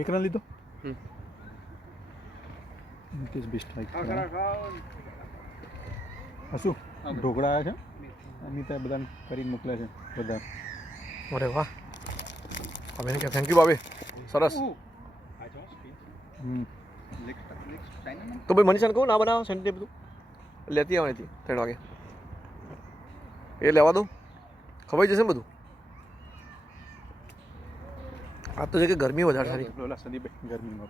એક રન લીધો. It is best like હસુ ઢોકળા આવ્યા છે અમિતા બધાને કરીને મોકલ્યા છે બધા. અરે વાહ ભાભીને કે થેન્ક યુ ભાભી સરસ. તો ભાઈ મનીષાને કહું ના બનાવો સેન્ટી બધું લેતી આવવાની હતી 3 વાગે એ લેવા દો ખવાઈ જશે ને બધું. આ તો છે કે ગરમી વધારે સારી. સંદીપભાઈ ગરમીમાં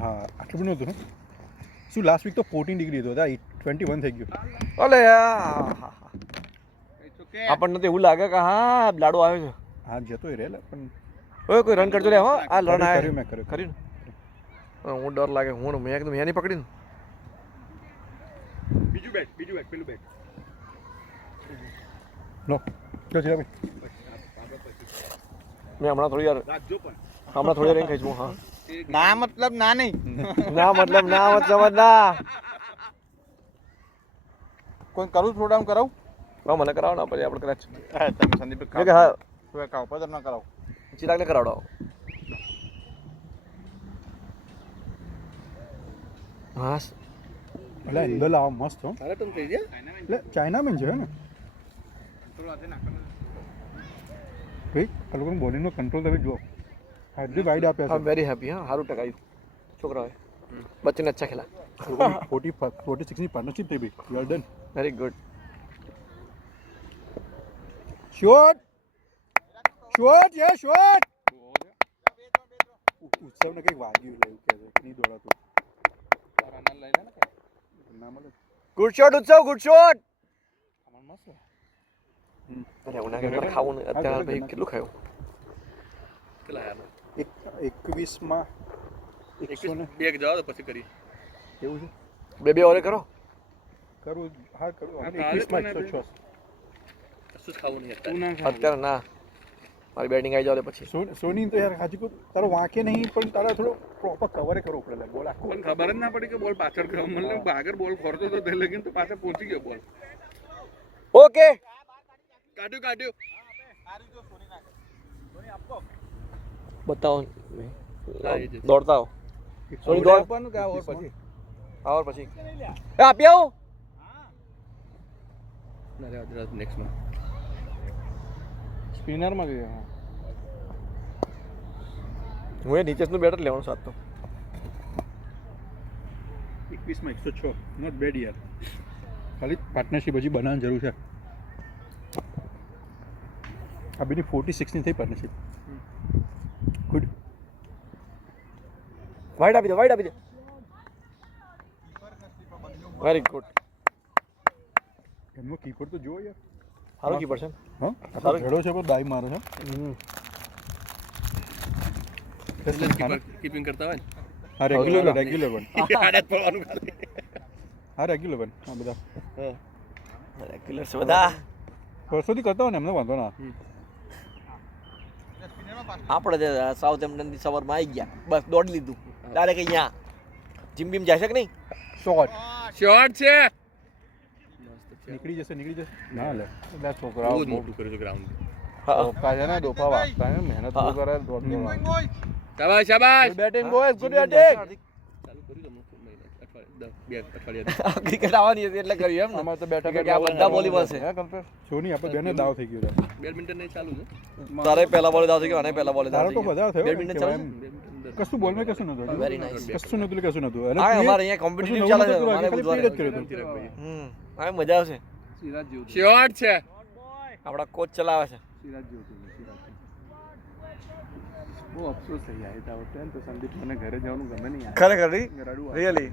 હા આટલું બધું નહોતું ને શું લાસ્ટ વીક તો 14 ડિગ્રી હતો 21 થઈ ગયું. અલે આપણને તો એવું લાગે કે હા લાડુ આવ્યો છે. હા જતો રહે પણ ઓય કોઈ રન કરજો લે હો આ રન આવ્યો મેં કર્યું ખરી ને હું ડર લાગે હું મેં એકદમ મેં નહીં પકડીને બીજું બેટ પેલું બેટ લો જો છે ભાઈ મેં હમણાં થોડી યાર રેન્ક ખાઈશું. હા ના મતલબ ના નહીં ના મતલબ ના કોઈ કરું પ્રોગ્રામ કરાવું હા મને કરાવો ના પછી આપણે કદાચ તમે સંદીપ કે હા કાવ પર ના કરાવો ચિરાગને કરાવડાવો. હા એટલે અંદર લાવો મસ્ત હો તારે તમ થઈ ગયા એટલે ચાઇનામેન છે ને ભાઈ આ લોકોનું બોલિંગનો કંટ્રોલ તમે જુઓ હાર્દિક વાઇડ આપ્યા આઈ એમ વેરી હેપી. હા સારું ટકાયું છોકરાઓએ બચ્ચેને અચ્છા ખેલા. 46 ની પાર્ટનરશિપ થઈ ભાઈ you are done very good. Shot યે શોટ ઉત્સવને કંઈક વાગ્યું એવું કહે છે નહીં દોડાતું ના મળે. Good shot Utsav good shot. અરે ઉના કે ખાવું ને અત્યારે ભાઈ કેટલું ખાયું કેટલા યાર 21 માં 100 બે જાવ તો પછી કરી એવું છે બે ઓવર કરો કરું હા કરું 21 માં 106 કશું જ ખાવું નહીં અત્યારે ના મારી બેટિંગ આવી જાવ પછી સોની તો યાર હાજી કો તારો વાંકે નહીં પણ તારા થોડો પ્રોપર કવર કરવો પડે બોલ આખો પણ ખબર જ ના પડી કે બોલ પાછળ ગયો મને આગળ બોલ ફરતો તો તે લગીન તો પાછળ પહોંચી ગયો બોલ ઓકે કાઢ્યું બતાવો દોડતા આવો સોની દોડ આપવાનું કે ઓર પછી આવર પછી એ આપી આવો ના રે નેક્સ્ટ માં સ્પિનર માં ગયો હું એ નીચેનું બેટર લેવાનું સાથ તો 21 માં 106 નોટ બેડ યાર ખાલી પાર્ટનરશિપ હજી બનાવવાની જરૂર છે. આ બેની 46 ની થઈ પાર્ટનરશિપ ગુડ. વાઇડ આપી દે વેરી ગુડ. એમનો કીપર તો જુઓ યાર સારું કીપર છે હા સારો ઘડો છે પણ દાઈ મારે છે કીપિંગ કરતા હોય હા રેગ્યુલર વન આડત પડવાનું ખાલી હા રેગ્યુલર વન હા બધા રેગ્યુલર છે બધા વર્ષોથી કરતા હોય ને એમને વાંધો ના. આપણે સાઉથ હેમ્પટનથી સવારમાં આવી ગયા બસ દોડી લીધું ડાયરેક્ટ અહીંયા જીમ બીમ જાય છે કે નહીં. શોર્ટ છે નીકળી જશે ના લે બધા છોકરાઓ બહુ મોટું કર્યું છે ગ્રાઉન્ડ દોપા છે ને દોપા વાગતા ને મહેનત બહુ કરે શાબાશ બેટિંગ બોયઝ ગુડ બેટિંગ. ચાલુ કર્યું અઠવાડિયા ક્રિકેટ આવવાની હતી એટલે કર્યું એમ ને અમાર તો બેઠા કે આ બધા વોલીબોલ છે. સોની આપણે બેને દાવ થઈ ગયો બેડમિન્ટન નહીં ચાલુ છે તારે પહેલા બોલે દાવ થઈ ગયો અને પહેલા બોલે દાવ તારો તો થઈ ગયો. બધા થયો બેડમિન્ટન ચાલે છે? કશું બોલ મેં કશું નતું Very nice. કશું નતું હા અમારે અહીંયા કોમ્પિટિટિવ ચાલે છે મારે બુધવારે હા મજા આવશે. શોર્ટ છે આપણા કોચ ચલાવે છે. બહુ અફસોસ થઈ જાય તો સંદીપ મને ઘરે જવાનું ગમે નહીં ખરેખર રિયલી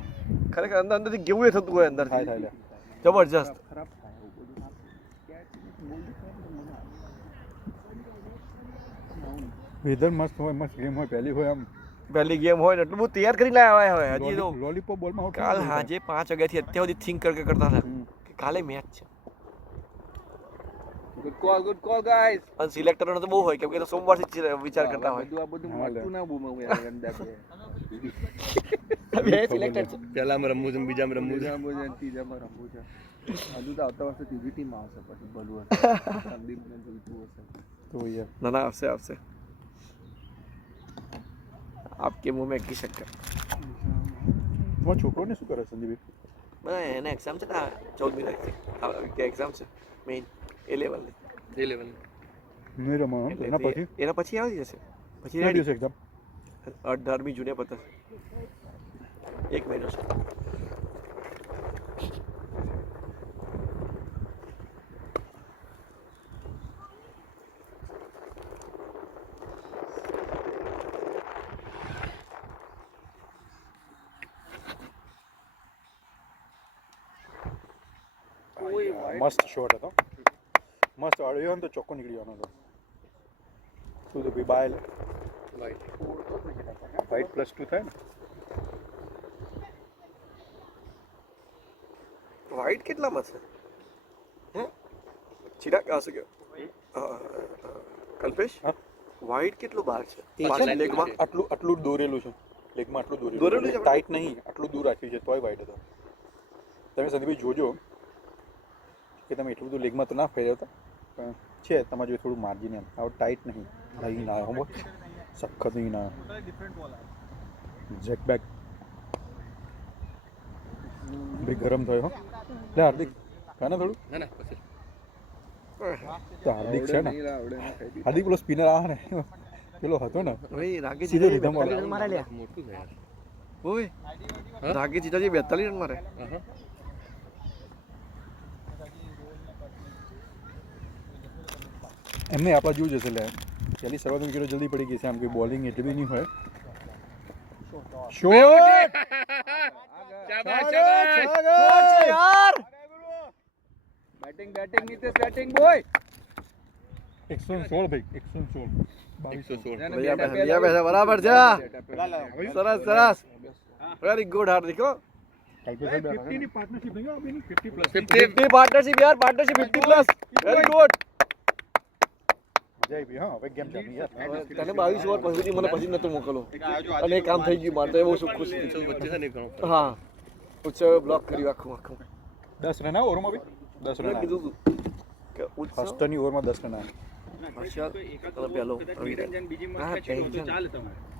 ખરેખર અંદરથી કેવું થતું હોય અંદરથી જબરજસ્ત. ખરાબ વેધર મસ્ત હોય મસ્ત ગેમ હોય પહેલી હોય આમ પહેલી ગેમ હોય ને એટલું બધું તૈયાર કરીને લાવ્યા હોય હજી તો લોલીપોપ બોલમાં કાલ હાજે 5 વાગ્યાથી અત્યાર સુધી થિંક કરતા હતા કે કાલે મેચ છે ગુડ કોલ ગાઈસ. અને સિલેક્ટરનો તો બહુ હોય કેમ કે તો સોમવારથી જ વિચાર કરતા હોય બધું આ બધું મળતું ના બહુ યાર ગંદા બે. બે સિલેક્ટર છે પહેલામાં રમવું છે બીજામાં રમવું છે. રમવું છે ત્રીજામાં રમવું છે. હજુ તો આવતા વર્ષે ત્રીજી ટીમ આવશે પછી ભલું હશે. સંદીપને જોઈતું હશે. તો યાર ના ના આવશે આવશે આપકે મુંહ મેં કી શક્કર તમારા છોકરોને શું કરે સંદીપ એને એક્ઝામ છે ને 14મી તારીખથી એક્ઝામ છે મેઇન એ લેવલની એ લેવલ. નહીં રમવાનું એના પછી એના પછી આવી જશે પછી કયા રેડી દિવસે એક્ઝામ 18મી જૂને પતશે 1 મહિનો છે મસ્ત શોટ હતો મસ્ત અડ્યો ને તો ચોખ્ખો નીકળી જવાનો હતો શું તો ભાઈ બાય વાઇટ +2 થાય ને વાઇટ કેટલામાં છે હે ચિરાગ આ શું કલ્પેશ હા? વાઇટ કેટલું બહાર છે છે પાછળ ને? લેગમાં આટલું દોરેલું છે લેગમાં આટલું દોરેલું દોરેલું છે? છે ટાઈટ નહીં આટલું દૂર રાખ્યું છે તોય વાઇટ હતો તમે સંદીપભાઈ જોજો કે તમે એટલું બધું લેગમાં તો ના ફેરવતા પણ છે તમારે જો થોડું માર્જિન એમ આવું ટાઈટ નહીં અહીં ના હો સખત નહીં ના જેક બેક ભાઈ ગરમ થયો હો લે હાર્દિક કાને થોડું ના ના પછી તો હાર્દિક છે ને નહીં આવડે ના ખાઈ હાર્દિક પેલો સ્પિનર આ ને પેલો હતો ને ભાઈ રાગે સીધો લીધો મારો. 42 રન મારે લ્યા મોટું છે યાર. ઓય રાગે જીતાજી 42 રન મારે હા. એમને આપણા જેવું જ હશે લે પહેલી શરૂઆતમાં વિકેટો જલ્દી પડી ગઈ છે આમ કોઈ બોલિંગ એટલી બી નહીં હોય શોટ શાબાશ યાર બેટિંગ નીતેશ બેટિંગ બોય. 116 ભાઈ 116 116. ભૈયા પૈસા બરાબર છે સરસ સરસ વેરી ગુડ હાર્દિક હો ની પાર્ટનરશિપ નહીં આ બેની 50 50 પાર્ટનરશિપ યાર પાર્ટનરશિપ 50 પ્લસ વેરી ગુડ જય ભી હા હવે ગેમ ચાલી યાર તને 22 ઓવર પછી મને પછી નતો મોકલો અને એ કામ થઈ ગયું મારે તો એ બહુ ખુશ તો વચ્ચે છે ને ઘણો હા ઉત્સવ બ્લોક કર્યું આખું 10 રન ઓવરમાં ભાઈ 10 મેં રન કીધું તું કે ઉત્સવ ફર્સ્ટની ઓવરમાં 10 રન હર્ષદ પેલો હા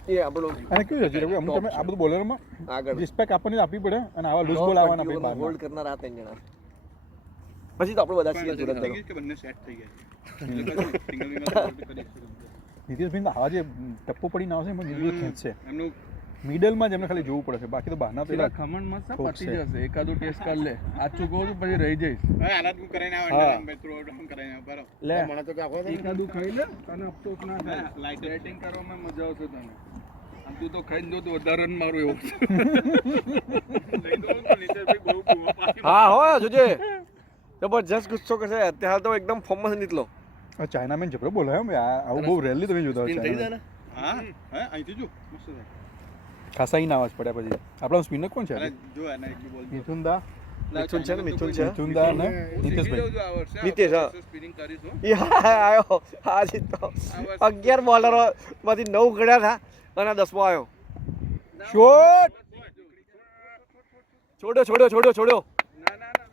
એ આપણો અને કેવું છે જીરા અમુક તમે આ બધું બોલરમાં આગળ રિસ્પેક્ટ આપણને આપવી પડે અને આવા લૂઝ બોલ આવવાના ભાઈ બહાર હોલ્ડ કરનાર આ ત્રણ જણા પછી તો આપણે બધા સીએમ સુરત ગયો કે બંને સેટ થઈ ગયા નીતિશભાઈ આવા જે ટપ્પો પડીને આવશે એમાં નીતિશ ખેંચશે એમનું મિડલમાં જ એમને ખાલી જોવું પડશે બાકી તો બહારના પેલા ખમણ મસ્ત ઠોકશે. પતી જશે એકાદું ટેસ્ટ કરી લે આ ચૂકવું છું પછી રહી જઈશ હા. લે મને તો કે આખો એકાદું ખાઈ લે તને અફસોસ ના થાય લાઈટ બેટિંગ કરવામાં મજા આવશે તને આમ તું તો ખાઈને જો તો વધારે રન મારું એવું હા હો જોજે જબરજસ્ત ગુસ્સો કરશે અત્યારે તો એકદમ ફોર્મમાં છે નીકળો આ ચાઇનામેન જબરો બોલે હે આવું બહુ રેરલી તમે જોતા સ્પિન થઈ જાય હોય ને હા હે અહીંથી જો મસ્ત થાય ખાસા ઈ અવાજ પડ્યા પછી આપણો સ્પિનર કોણ છે જો એને એક બોલ મિથુનદા મિથુન છે ને મિથુન છે મિથુનદા ને નીતિશભાઈ નીતેશ, હા. સ્પિનિંગ કરીશું એ આવ્યો આજે તો 11 બોલરો માંથી 9 ગણ્યા હતા અને 10મો આવ્યો શોટ છોડ્યો ના ના ના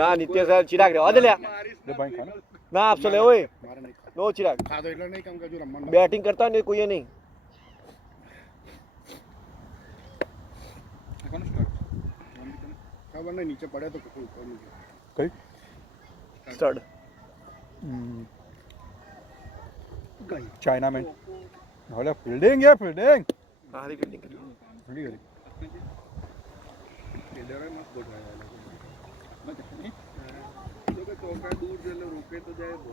ના નિત્ય સાહેબ ચિરાગ રહેવા દે લ્યા લે ભાઈ ખાને ના આપશો લે ઓય મારે નહીં નો ચિરાગ ખાધો એટલે નહીં કામ કરજો રમવાનું બેટિંગ કરતા હોય ને કોઈએ નહીં ખબર નહીં નીચે પડે તો કોઈ કરવું કઈ સ્ટડ ચાઇનામેન હવે ફિલ્ડિંગ યાર ફિલ્ડિંગ હારી ફિલ્ડિંગ કરી ફિલ્ડિંગ ચોકા દૂર છે એટલે રોકે તો જાય બહુ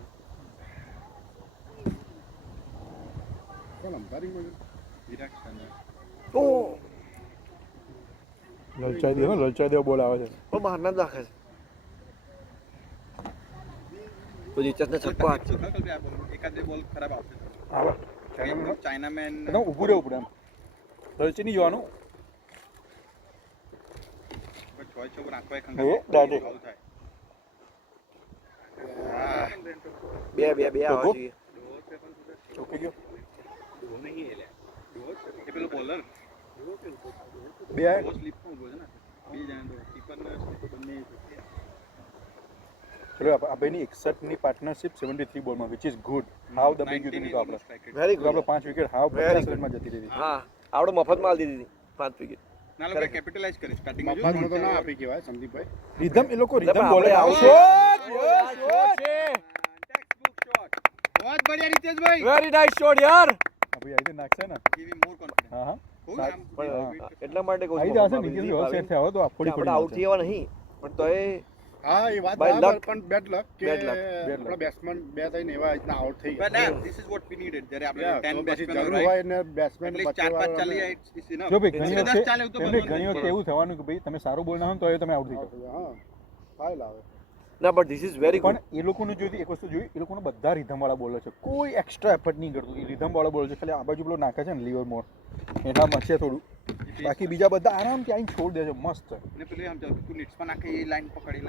કોણ અંધારી મળ્યું વિરાટ ખાને ઓ લલચાઈ દેવો બોલ આવે છે ઓ બહારના જ રાખે છે તો જીતને છક્કો હાથ એકાદ બે બોલ ખરાબ આવશે આવે ચાઇનામેન એકદમ ઊભું રહેવું પડે એમ લલચી નહીં જવાનું ચોઈસ ઉપર આંખો એક એ દાદે બે બે બે આવવા તો જોઈએ ચોકી ગયો એ પેલો બોલર બે આયા? સ્લીપમાં ઉભો છે ને બે જણા તો કીપર ને બંને ચલો આ બેની 61 ની પાર્ટનરશિપ 73 બોલમાં વિચ ઇઝ ગુડ હાવ દબાઈ ગયું હતું નહીં તો આપણે વેરી તો આપણે ગુડ 5 વિકેટ હાવ Very 50 good. રનમાં જતી રહી હા આવડે મફતમાં આલી દીધી 5 વિકેટ ના લોકો કેપિટલાઇઝ કરી સ્ટાર્ટિંગ મફતમાં તો ના આપી કહેવાય સંદીપભાઈ. રીધમ એ લોકો રીધમ આપણે બોલે આવશે. ટેક્સ્ટબુક શોટ બહુ બઢિયા રીતેશભાઈ વેરી નાઇસ શોટ યાર ભાઈ આઈ નાખશે ને ગિવિંગ મોર કોન્ફિડન્સ હા હા પણ એટલા માટે કહું આઈ છું જશે ને કે સેટ થયા તો આપોડી આપણે આઉટ થયા નહીં પણ તો એ હા એ વાત By બરાબર luck. પણ બેડ લક કે Bad luck. આપણા બેટ્સમેન બે થઈને એવા રીતના આઉટ થઈ બટ ગયા. This is what we needed જ્યારે Yeah, આપણે 10 તો પછી બેટ્સમેન જરૂર હોય ને બેટ્સમેન એટલીસ્ટ 4-5 ચાલી જાય ઇટ્સ ઇનફ જો ભાઈ ઘણી 10 ચાલે વખતે તો એમને ઘણી વખતે એવું થવાનું કે ભાઈ તમે સારું બોલ ના હોય ને તો એ તમે આઉટ થઈ જાઓ હા ફાઇલ આવે. ના but this is very good પણ એ લોકોનું જોયું એક વસ્તુ જોયું એ લોકોને બધા રીધમવાળા બોલર છે કોઈ એક્સ્ટ્રા એફર્ટ નહીં કરતું એ રીધમવાળા બોલર છે ખાલી આ બાજુ પેલો નાખે છે ને લીવર મોર એનામાં છે થોડું બાકી બીજા બધા આરામથી આવીને છોડ દે છે મસ્ત ને પેલું આમ ચાલ તું નીટ્સ પણ આખી લાઈન પકડી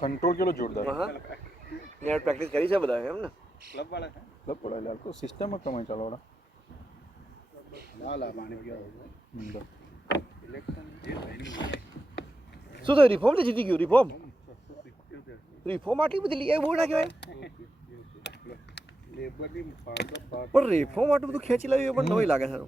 કંટ્રોલ કેટલો જોરદાર હા ને પ્રેક્ટિસ કરી છે બધા એમ ને ક્લબ વાળા છે મતલબ પડાયેલા તો સિસ્ટમ જ તમારી ચાલવાળા લા પાણી પીવા ઇલેક્શન જે થઈને શું થયું રિફોર્મ ને જીતી ગયું રિફોર્મ આટલી બધી લઈ આવી બહુ ના કહેવાય લેબરની પણ રિફોર્મ આટલું બધું ખેંચી લાવ્યું એ પણ નવી લાગે છે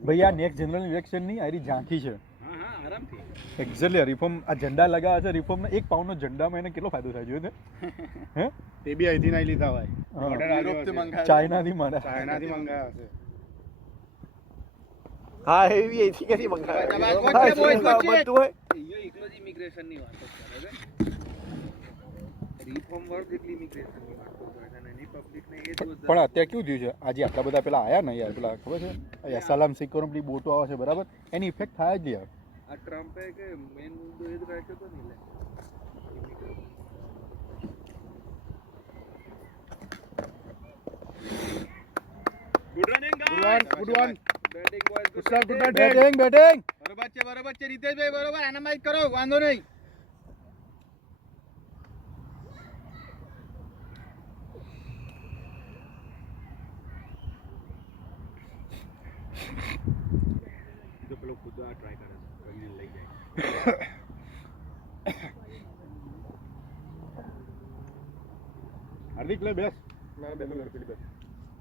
ભાઈ આ નેક્સ્ટ જનરલ ઇલેક્શન ની આરી ઝાંખી છે હા હા આરામથી એક્ઝેક્ટલી રિફોર્મ આ ઝંડા લગાવે છે રિફોર્મનો 1 પાઉન્ડનો ઝંડામાં એને કેટલો ફાયદો થાય જોયું હે તે બી અહીંથી નહીં લીધા હોય હા. ઓર્ડર યુરોપથી મંગાવ્યા. ચાઇનાથી મળે ચાઇનાથી મંગાવ્યા હશે. હા એવી અહીંથી ક્યાંથી મંગાવે વચ્ચે boys, વચ્ચે. બધું હોય અહીંયા એકલો જ ઇમિગ્રેશનની વાતો કરે છે રિફોર્મ વર્ગ એટલી ઇમિગ્રેશનની વાતો કરે છે અને એની પબ્લિકને એ જ પણ અત્યારે કેવું થયું છે આજે આટલા બધા પેલા આયા ને યાર પેલા ખબર છે સલામ સિક્કોરમ પેલી બોટો આવે છે બરાબર એની ઇફેક્ટ થાય જ યાર આ ટ્રમ્પે કે મેન મુદ્દો એ જ રાખ્યો હતો ને good running guys Good one. Batting boys Good start, good batting. Batting batting બરોબર છે રીતેશભાઈ બરોબર એનામાઇઝ કરો વાંધો નહીં તો પેલો ખુદ આ ટ્રાય કરે છે કરીને લઈ જાય હાર્દિક લે બેસ.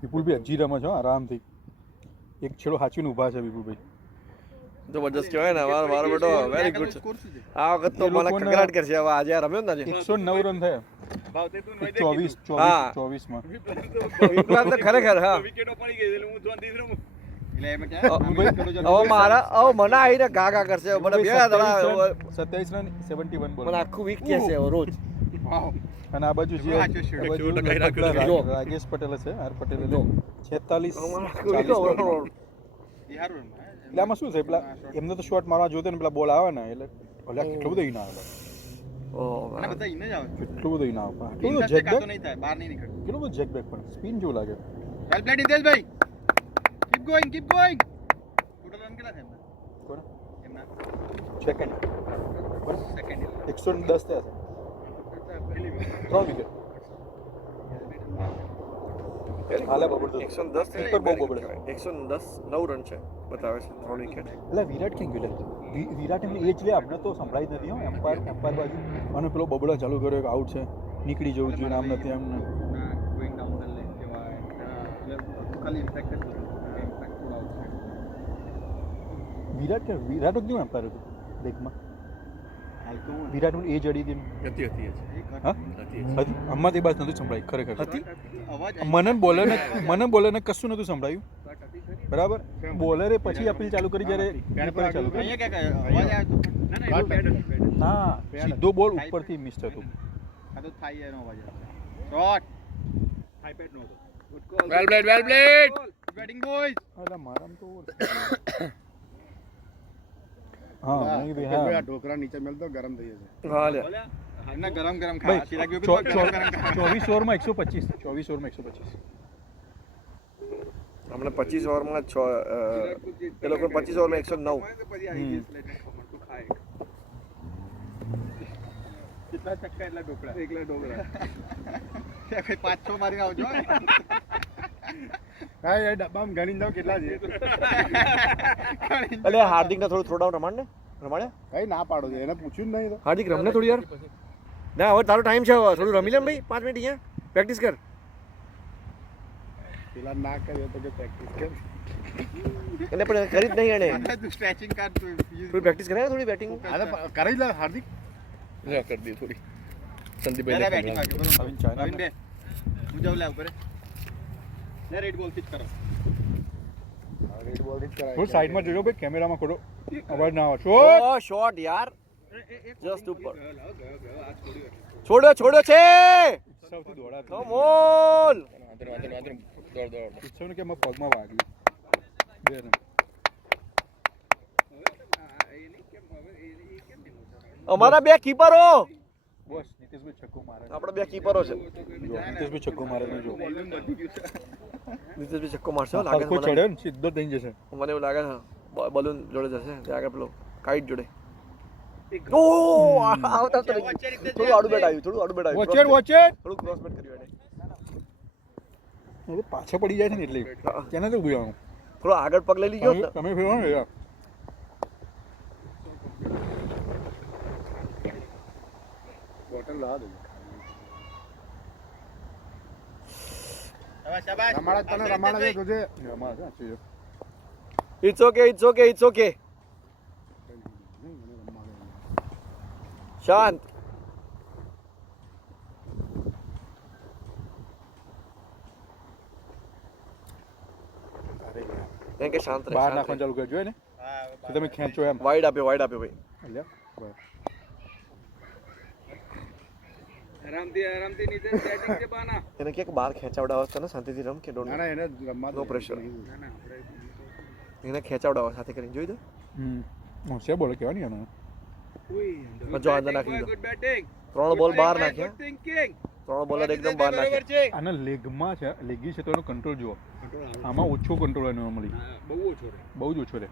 વિપુલભાઈ હજી રમે છે હો, આરામથી એક છેડો હાચીને ઊભા છે વિપુલભાઈ જબરજસ્ત કહેવાય ને મારો બેટો વેરી ગુડ છે સ્કોર શું છે આ વખત તો એ મને લોકોને- કકરાટ કરશે હવે આજે આ રમ્યો ને આજે 109 રન થયા ભાવતે તું નહીં 24 હા. 24 માં વિક્રાંત તો ખરેખર હા વિકેટો પડી ગઈ એટલે હું જોન દીધું એટલે એમ કે હવે મારા હવે મને આવીને ઘા ઘા કરશે મને બે દડા 27 રન 71 બોલ મને આખું વીક કહેશે હવે રોજ વાવ અને આ બાજુ જે સાચો છે. આ બાજુ રાજેશ પટેલ છે આર પટેલ 46 આખું 40 week બોલ. એ હારું એટલે આમાં શું છે પેલા એમને તો શોટ મારવા જોતે ને પેલા બોલ આવે ને એટલે ઓલા કેટલો બધો ઈ ના આવે ઓહ અને બધા ઇને જ આવે કેટલો બધો ઈ ના આવે કેટલો બધો ઇન્ટરેસ્ટ જેક કાતો બેક નહીં થાય બહાર નહીં નીકળે કેટલો બધો જેક બેક પણ સ્પિન જેવું લાગે વેલ પ્લેડ હિતેશભાઈ કીપ ગોઈંગ ટોટલ રન કેટલા થાય કોને એમના સેકન્ડ સેકન્ડ 110 થયા છે 3 વિકેટ હાલે બબડતો 110 Keeper બહુ બબડે 110 9 રન છે બતાવે છે 3 વિકેટ એટલે વિરાટ કેમ ગયો વિરાટ એમને એજ લે આપણે તો સંભળાય જ નથી હો એમ્પાયર બાજુ અને પેલો બબડા ચાલુ કર્યો કે આઉટ છે નીકળી જવું જોઈએ આમ નથી આમ નથી. ના ગોઈંગ ડાઉન ધ લેન કેવાય એટલે ખાલી ઇમ્પેક્ટ જ હતું ઇમ્પેક્ટ ફૂલ આઉટ છે વિરાટ જ કેવું એમ્પાયર હતું લેગમાં વિરાટ એજ અડી હતી હા હતી આમાં તે બાદ નતું સંભળાય ખરેખર અવાજ મને બોલરને કશું નતું સંભળાયું બરાબર બોલરે પછી અપીલ ચાલુ કરી જ્યારે keeper ચાલુ કરી અહીંયા ક્યાં અવાજ આવ્યો હતો ના ના પેડ ના સીધો બોલ ઉપરથી મિસ થતો આ તો થાય એનો અવાજ શોટ હાઈ પેડ નો હતો good call Well played. Batting boys એટલે મારામ તો હા નહીં ભાઈ ભાઈ આ હા ઢોકળા નીચે મેલ તો ગરમ થઈ જશે. હા લે એમના ગરમ ગરમ ભાઈ ખા ચિરાગ ગયો ગરમ ગરમ ખા 24 ઓવરમાં 125 24 ઓવરમાં 125 હમણાં 25 ઓવરમાં એ લોકો 25 ઓવરમાં 109 પછી આવી જશે એટલે ખબર તો ખાય જેટલા ચક્કા એટલા ઢોકળા. એકલા ઢોકળા. 5-6 મારીને આવજો. હા એ ડબ્બામાં ગણી દઉં કેટલા છે. અલે હાર્દિકને થોડું થોડા રમાડ ને રમાડ્યા કઈ ના પાડો છે એને પૂછ્યું જ નહીં તો. હાર્દિક રમને થોડી યાર ના હવે તારો ટાઈમ છે હવે થોડું રમી લે ને ભાઈ 5 મિનિટ અહીંયા પ્રેક્ટિસ કર પેલા ના કર્યો તો કે પ્રેક્ટિસ કર. એને પણ કરી જ નહીં એને તું સ્ટ્રેચિંગ કર તું. થોડી પ્રેક્ટિસ કરે થોડી બેટિંગ અરે કરી લે હાર્દિક. કરી દે થોડી બેટિંગ સંદીપભાઈ વાગે બરોબર. અવિન ચાઇના અવિન બે. હું જાઉં લે ઉપર. લે રેડ બોલ થી જ કરો. રેડ બોલ જ કરાય. થોડું સાઈડમાં જોજો ભાઈ કેમેરામાં ખોટો અવાજ ના આવે શોટ ઓ શોટ યાર જસ્ટ ઉપર ગયો આ છોડ્યો. છોડ્યો છોડ્યો છે સૌથી દોડા કમ ઓન ઉત્સવને કે મારા પગમાં વાગ્યું બે રન એ નહીં કેમ હવે એ કેમ નહીં મોટા. અમારા બે કીપરો બસ નીતિશભાઈ છક્કો મારે આપણા બે કીપરો છે જો નીતિશભાઈ છક્કો મારે ને જો વોલ્યુમ વધી ગયું છે. નીતિશભાઈ ચક્કો મારશે હો, લાગે છે હલકો મને. ચડ્યો ને સીધો થઈ જશે મને એવું લાગે છે બલૂન જોડે જશે ત્યાં આગળ પેલો કાઈટ જોડે એક ઓ આવતા તો થોડું આડું બેટ આવ્યું થોડું આડું બેટ આવ્યું વોચ ઇટ વોચ ઇટ થોડું ક્રોસ બેટ કર્યું એને પાછો પડી જાય છે ને એટલે હા. તેને તો ઉભી આવવાનું થોડો આગળ પગ લઈ લીધો ને તમે ફેરવો ને યાર બોટલ લાવ દે. શાબાશ શાબાશ. રમાડા તને રમાડા દે તુજે. અમારે છે સાચી છે. It's okay it's okay it's okay શાંત અરે યાર. એમ કે શાંત રહે બહાર શાંત નાખવાનું ચાલુ કરજો ને હા તો તમે ખેંચો એમ વાઇડ આપ્યો ભાઈ લ્યો બસ. આરામથી નીચે સેટિંગ છે બાના. એને કે બહાર ખેંચાવડાવો તને શાંતિથી રમ કે ના ડોન્ટ ના એને રમવા No pressure. ના ના આપણે એને ખેંચાવડાવો સાથે કરીને જોઈ દો હોશિયાર બોલે કહેવાય ને એનો જો અંદર નાખી દીધો. Good batting. 3 બોલ બહાર નાખ્યા ગુડ થિંકિંગ. 3 બોલર એકદમ બહાર નાખ્યા આના લેગમાં છે લેગી છે તો એનો કંટ્રોલ જુઓ આમાં ઓછો કંટ્રોલ હોય નોર્મલી બહુ ઓછો રે. બહુ જ ઓછો રહે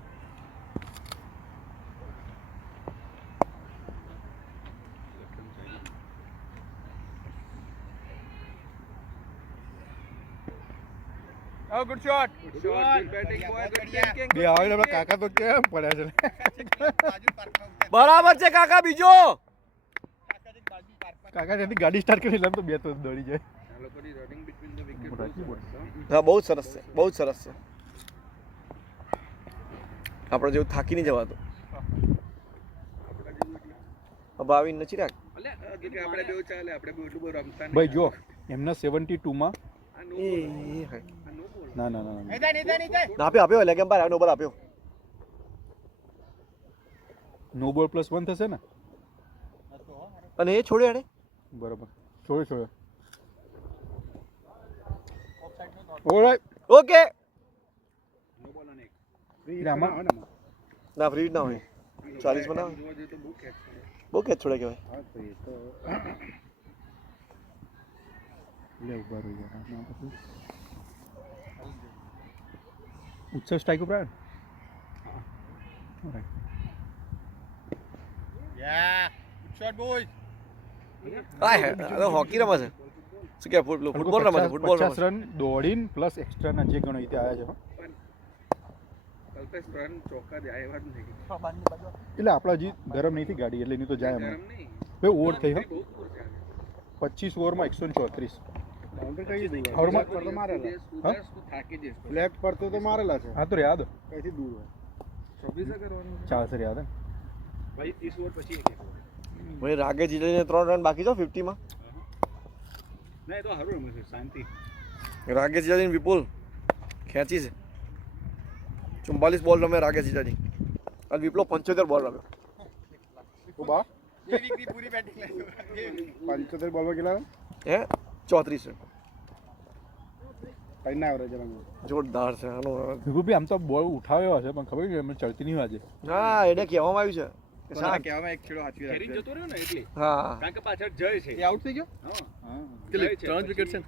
Oh, good shot. Good shot. Good batting, boy. Good thinking. બે આવે આપણા કાકા તો કેમ પડ્યા છે બરાબર છે કાકા બીજો કાકા ત્યાંથી ગાડી સ્ટાર્ટ કરી એટલે તો બે તો દોડી જાય આ લોકોની running between the wicket મોટાથી બહુ મોટી. સરસ, હો. હા બહુ જ સરસ છે બહુ જ સરસ છે આપણે જેવું થાકી નહીં જવાતું હવે આવીને નથી રાખ અલ્યા, જો કે આપણે બેવ ચાલે, આપણે બેવ એટલું બધું રમતા નહીં. ભાઈ જો એમના 72 માં આ no એ ball. હાય. આ no ball. ના ના ના ના. ના આપ્યો આપ્યો લેગ એમ્પાયર આનો બોલ આપ્યો નો બોલ +1 થશે ને અને એ છોડ્યો એને બરાબર છોડે છોડે ઓલરાઈટ ઓકે No ball અને એક. આમાં ના ફ્રી ના હોય 40 માં ના હોય. જોવા જઈએ તો બહુ catch છે. બહુ કેચ છોડે કહેવાય હા તો એ તો લે ઉભા રહી ગયા ના પછી ઉત્સવ સ્ટ્રાઇક ઉપર આવ્યો ને? Yeah. Good shot, boys. હાય હાય હોકી રમે છે શું કે ફૂટબોલ રમે છે ફૂટબોલ રમે 50 છે રન દોડીને પ્લસ એક્સ્ટ્રાના જે ગણો રીતે આવ્યા છે હો. કલ્પેશ રન ચોક્કા જાય એવા જ નહીં. એટલે આપણા હજી ગરમ નહીં થઈ ગાડી એટલે એની તો જાય ગરમ એમાં નહીં. ભાઈ ઓવર થઈ હો બહુ પૂર છે. 25 ઓવરમાં 134 બાઉન્ડ્રી કઈ દીધી ઓવરમાં પર તો મારેલા ઉદાસ તું થાકી જઈશ પછી. લેગ પર તો મારેલા છે હા તો યાદ કઈથી દૂર હોય 24 કરવાનું છે. ચાલશે યાદ હે ભાઈ 30 ઓવર પછી એક over. ભાઈ રાગે જીતીને 3 રન બાકી છે 50 માં ના એ તો સારું રમે છે, શાંતિ. રાગે જીતીને વિપુલ ખેંચી છે 44 બોલ રમે રાગે જીતાજી અને વિપુલ 75 બોલ રમ્યો તો બા એ વીકની પૂરી બેટિંગ લેજો. 75 બોલમાં કેટલા રન? હે 34 રન કઈ ના એવરેજ રન જોરદાર છે આનો વિભુભાઈ આમ તો બોલ ઉઠાવ્યો હશે પણ ખબર છે એમને ચડતી નહીં આજે હા એને કહેવામાં આવ્યું છે કે શાંત. કહેવામાં એક છેડો હાથવી રાખજો. જતો રહ્યો ને એટલે. હા કારણ કે પાછળ જય છે. એ આઉટ થઈ ગયો હા. હા જય છે. 3 વિકેટ છે.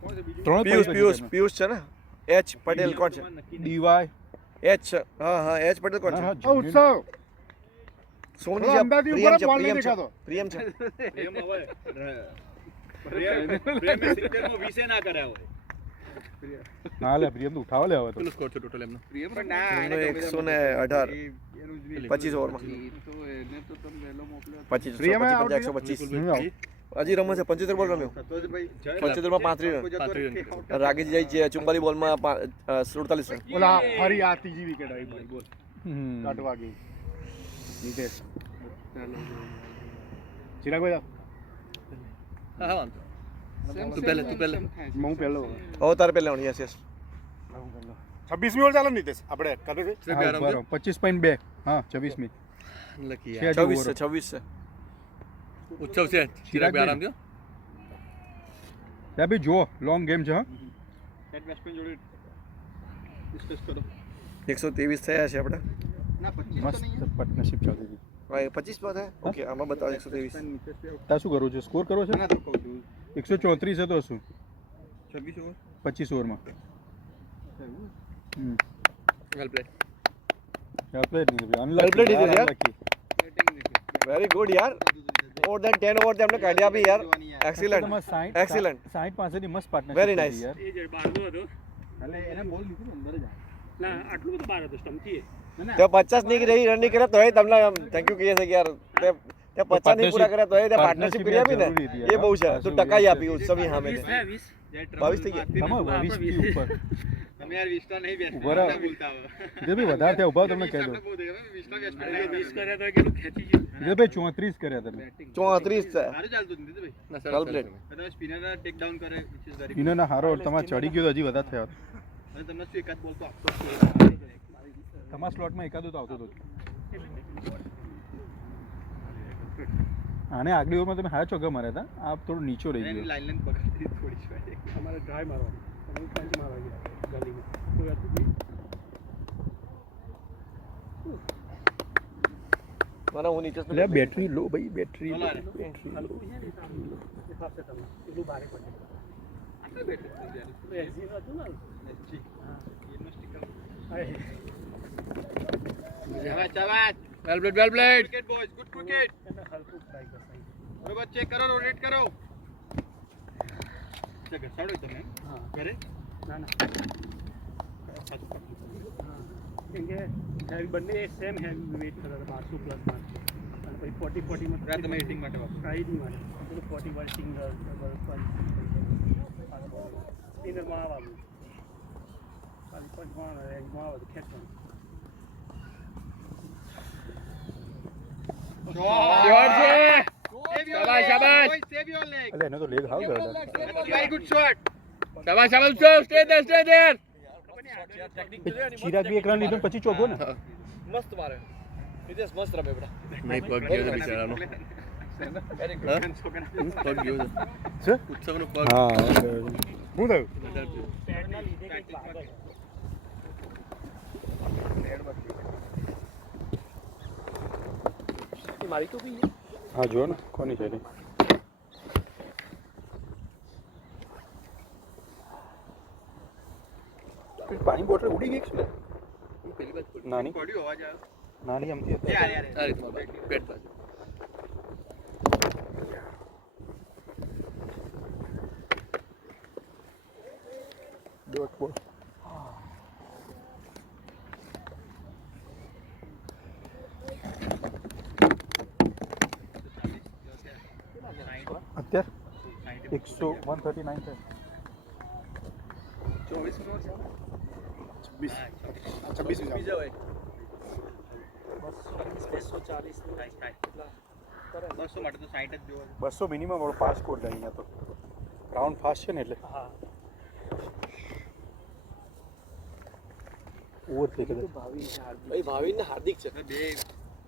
કોણ છે બીજું? પિયુષ છે ને એચ પટેલ કોણ છે ડીવાય એચ છે હા હા એચ પટેલ કોણ છે ઉત્સવ સોની થોડો છે અંદાજી પ્રિયમ ઉપર છે બોલ નહીં પ્રિયમ છે દેખાતો. પ્રિયમ છે પ્રેમ હવે પ્રેમ 70 નો 20 ના કર્યા હોય હા લે પ્રિયમ તો ઉઠાવો લે હવે તો સ્કોર છે ટોટલ એમનો પ્રેમ પણ ના એમનો એને 118 એનું જ નહીં. 25 ઓવરમાં તો એને તો તમે વહેલો મોકલ્યો 25 પ્રિયમ એ out 125 હજી રમે છે 75 બોલ રમ્યો તો જ ભાઈ 75 માં 35 રન રાગેશ જાય છે 44 બોલમાં 47 રન ઓલા ફરી આ ત્રીજી વિકેટ આવી મારી બોલ હમ. કાટવા ગઈ નીતેશ ચિરાગભાઈ હા વાંધો તું પહેલે હું પહેલો હવે તારે પહેલા યસ યસ 26મી ઓવર ચાલે ને નીતેશ આપણે કાઢે છે હા, બરાબર 25.2 હા 26મી લકી છે 26 છે 26 છે ઉત્સવ છે ચિરાગ ભાઈ આરામ દો યા ભાઈ જો લોંગ ગેમ છે હા સેટ બેટ્સમેન જોડે ડિસ્કસ કરો 123 થયા છે આપણે ના 25 તો મસ્ત નહીં પાર્ટનરશિપ ચાલતી હતી ભાઈ 25 પર થાય ઓકે આમાં બતાવો 123 તા શું કરવું છે સ્કોર કરવો છે ના તો કહું છું 134 છે તો શું 26 ઓવર 25 ઓવરમાં વેલ પ્લે યાર પ્લેડ નહીં Well played is it, yaar. Batting નીકળી વેરી ગુડ યાર મોર ધેન 10 ઓવર તેમને કાઢ્યા બી યાર એક્સિલન્ટ Excellent. 60 પાસેની મસ્ત પાર્ટનરશિપ Very nice. યાર એ જે બહારનો હતો એટલે એને બોલ લીધું ને અંદર જ ના આટલું બધું બહાર હતો સ્ટમ્પથી ના તે 50 ની રહી રન ની કર્યા તોય તમને થેન્ક યુ કહીએ છે કે યાર તે 50 ની પૂરા કર્યા તોય તે પાર્ટનરશિપ કરી આપી ને જરૂરી હતી એ બહુ છે યાર. તું ટકાઈ આપી ઉત્સવની સામે 20 થયા 20 22 થઈ ગયા તમે 20 થી ઉપર તમે યાર 20 તો નહીં બેસ્ટ ઉભા રહો. બોલતા હો જે ભાઈ વધારે થયા ઉભા તમને કહી દો 20 તો બેસ્ટ અરે 20 કર્યા તો કેટલું ખેંચી ગયું જે ભાઈ 34 કર્યા તમે 34 છે સારું ચાલતું હતું ભાઈ વેલ પ્લેડ તમે સ્પિનર ટેક ડાઉન કરે which is very ઇનો ના હારો તમારે ચડી ગયો તો હજી વધારે થયા હોત. અને તમને શું એકાદ બોલ તો આપતો તમારા સ્લોટમાં એકાદો તો આવતો હતો આને આગલી ઓવરમાં તમે હારા ચોગ્ગા માર્યા હતા આ થોડું નીચો રહી એની ગયો લાઈન લેન્થ બગાડી થોડી છે અમારે ડ્રાય મારવાનું તમે પંચ મારવા ગયા ગલીમાં કોઈ હતું નહીં મને હું નીચે એટલે બેટરી લો ભાઈ બેટરી લો બોલો. બેટરી લો હલકું છે ને તમને એટલું ભારે પડે આટલું બેટર છે યાર તો એસી હતું ને જી એનો સ્ટીકર અરે ચાવાત well played cricket boys good cricket એને હલકું ટ્રાય કરતા બરોબર ચેક કરો રોટેટ કરો ચેક સાડો તમે હા ઘરે ના ના હા કેમ કે હેવી બંને સેમ હેવી વેઇટ કરે 1200 પ્લસ માં અને પછી 40 માં રાત તમે એટિંગ માટે વાપરો રાઈડિંગ માટે પેલું 40 વાળી સિંગલ ડબલ પંચ સ્પિનરમાં આવવાનું ખાલી પંચમાં રેન્જમાં આવે તો ખેંચવાનું શોટ છે શાબાશ શાબાશ સેવ યોર લેગ એટલે એનો તો લેગ હાવ ગયો વેરી ગુડ શોટ શાબાશ શાબાશ સ્ટે ધેર ચિરાગ બી એક રન લીધો ને પછી ચોગ્ગો ને મસ્ત મારે નિતેશ મસ્ત રમે બેટા નહીં પગ ગયો છે બિચારાનો પગ ગયો છે છે ઉત્સવનો પગ હા શું થયું પેડના લીધે કંઈક લાગે મારી તો બી હા જો ને કોની છે પાણી બોટલ ઉડી ગઈ છે ને પેલી બાજુ નાની પડ્યો અવાજ આવ્યો નાની અમથી હતી યાર યાર આ રીતમાં પેટ બાજુ ડોટ બોલ અત્યારે 139 છે 26મી જવાય 240 200 માટે તો 60 જ જોવો 200 મિનિમમ ફાસ્ટ સ્કોર જાય અહીંયા તો ગ્રાઉન્ડ ફાસ્ટ છે ને એટલે હા ઓવર થઈ ગયો ભાઈ ભાવિન ને હાર્દિક છે બે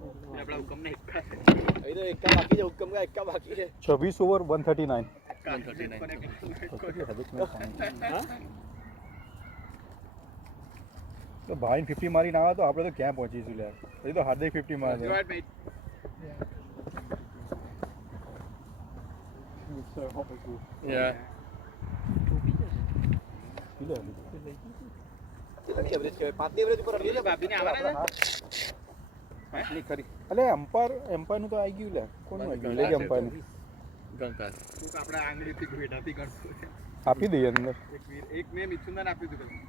આપણા હુકમ ને એક અહીં તો એકા બાકી છે હુકમ કા એકા બાકી છે 26 ઓવર 139 તો ભાઈ 50 મારી ના આવે તો આપણે તો ક્યાં પહોંચીશું યાર હજી તો હાર્દિક 50 મારે છે કેટલાની એવરેજ કહેવાય 5 ની એવરેજ ઉપર રમી લે ભાભીને આવવાના આટલી ખરી અલે એમ્પાયરનું તો આવી ગયું લે કોનું આવી ગયું લેગ એમ્પાયરનું ગણકાર કોક આપણે આંગળીથી ગોઠાથી કરતો છે. આપી દઈએ અંદર એક મેં મિથુનદાન આપ્યું હતું પેલું.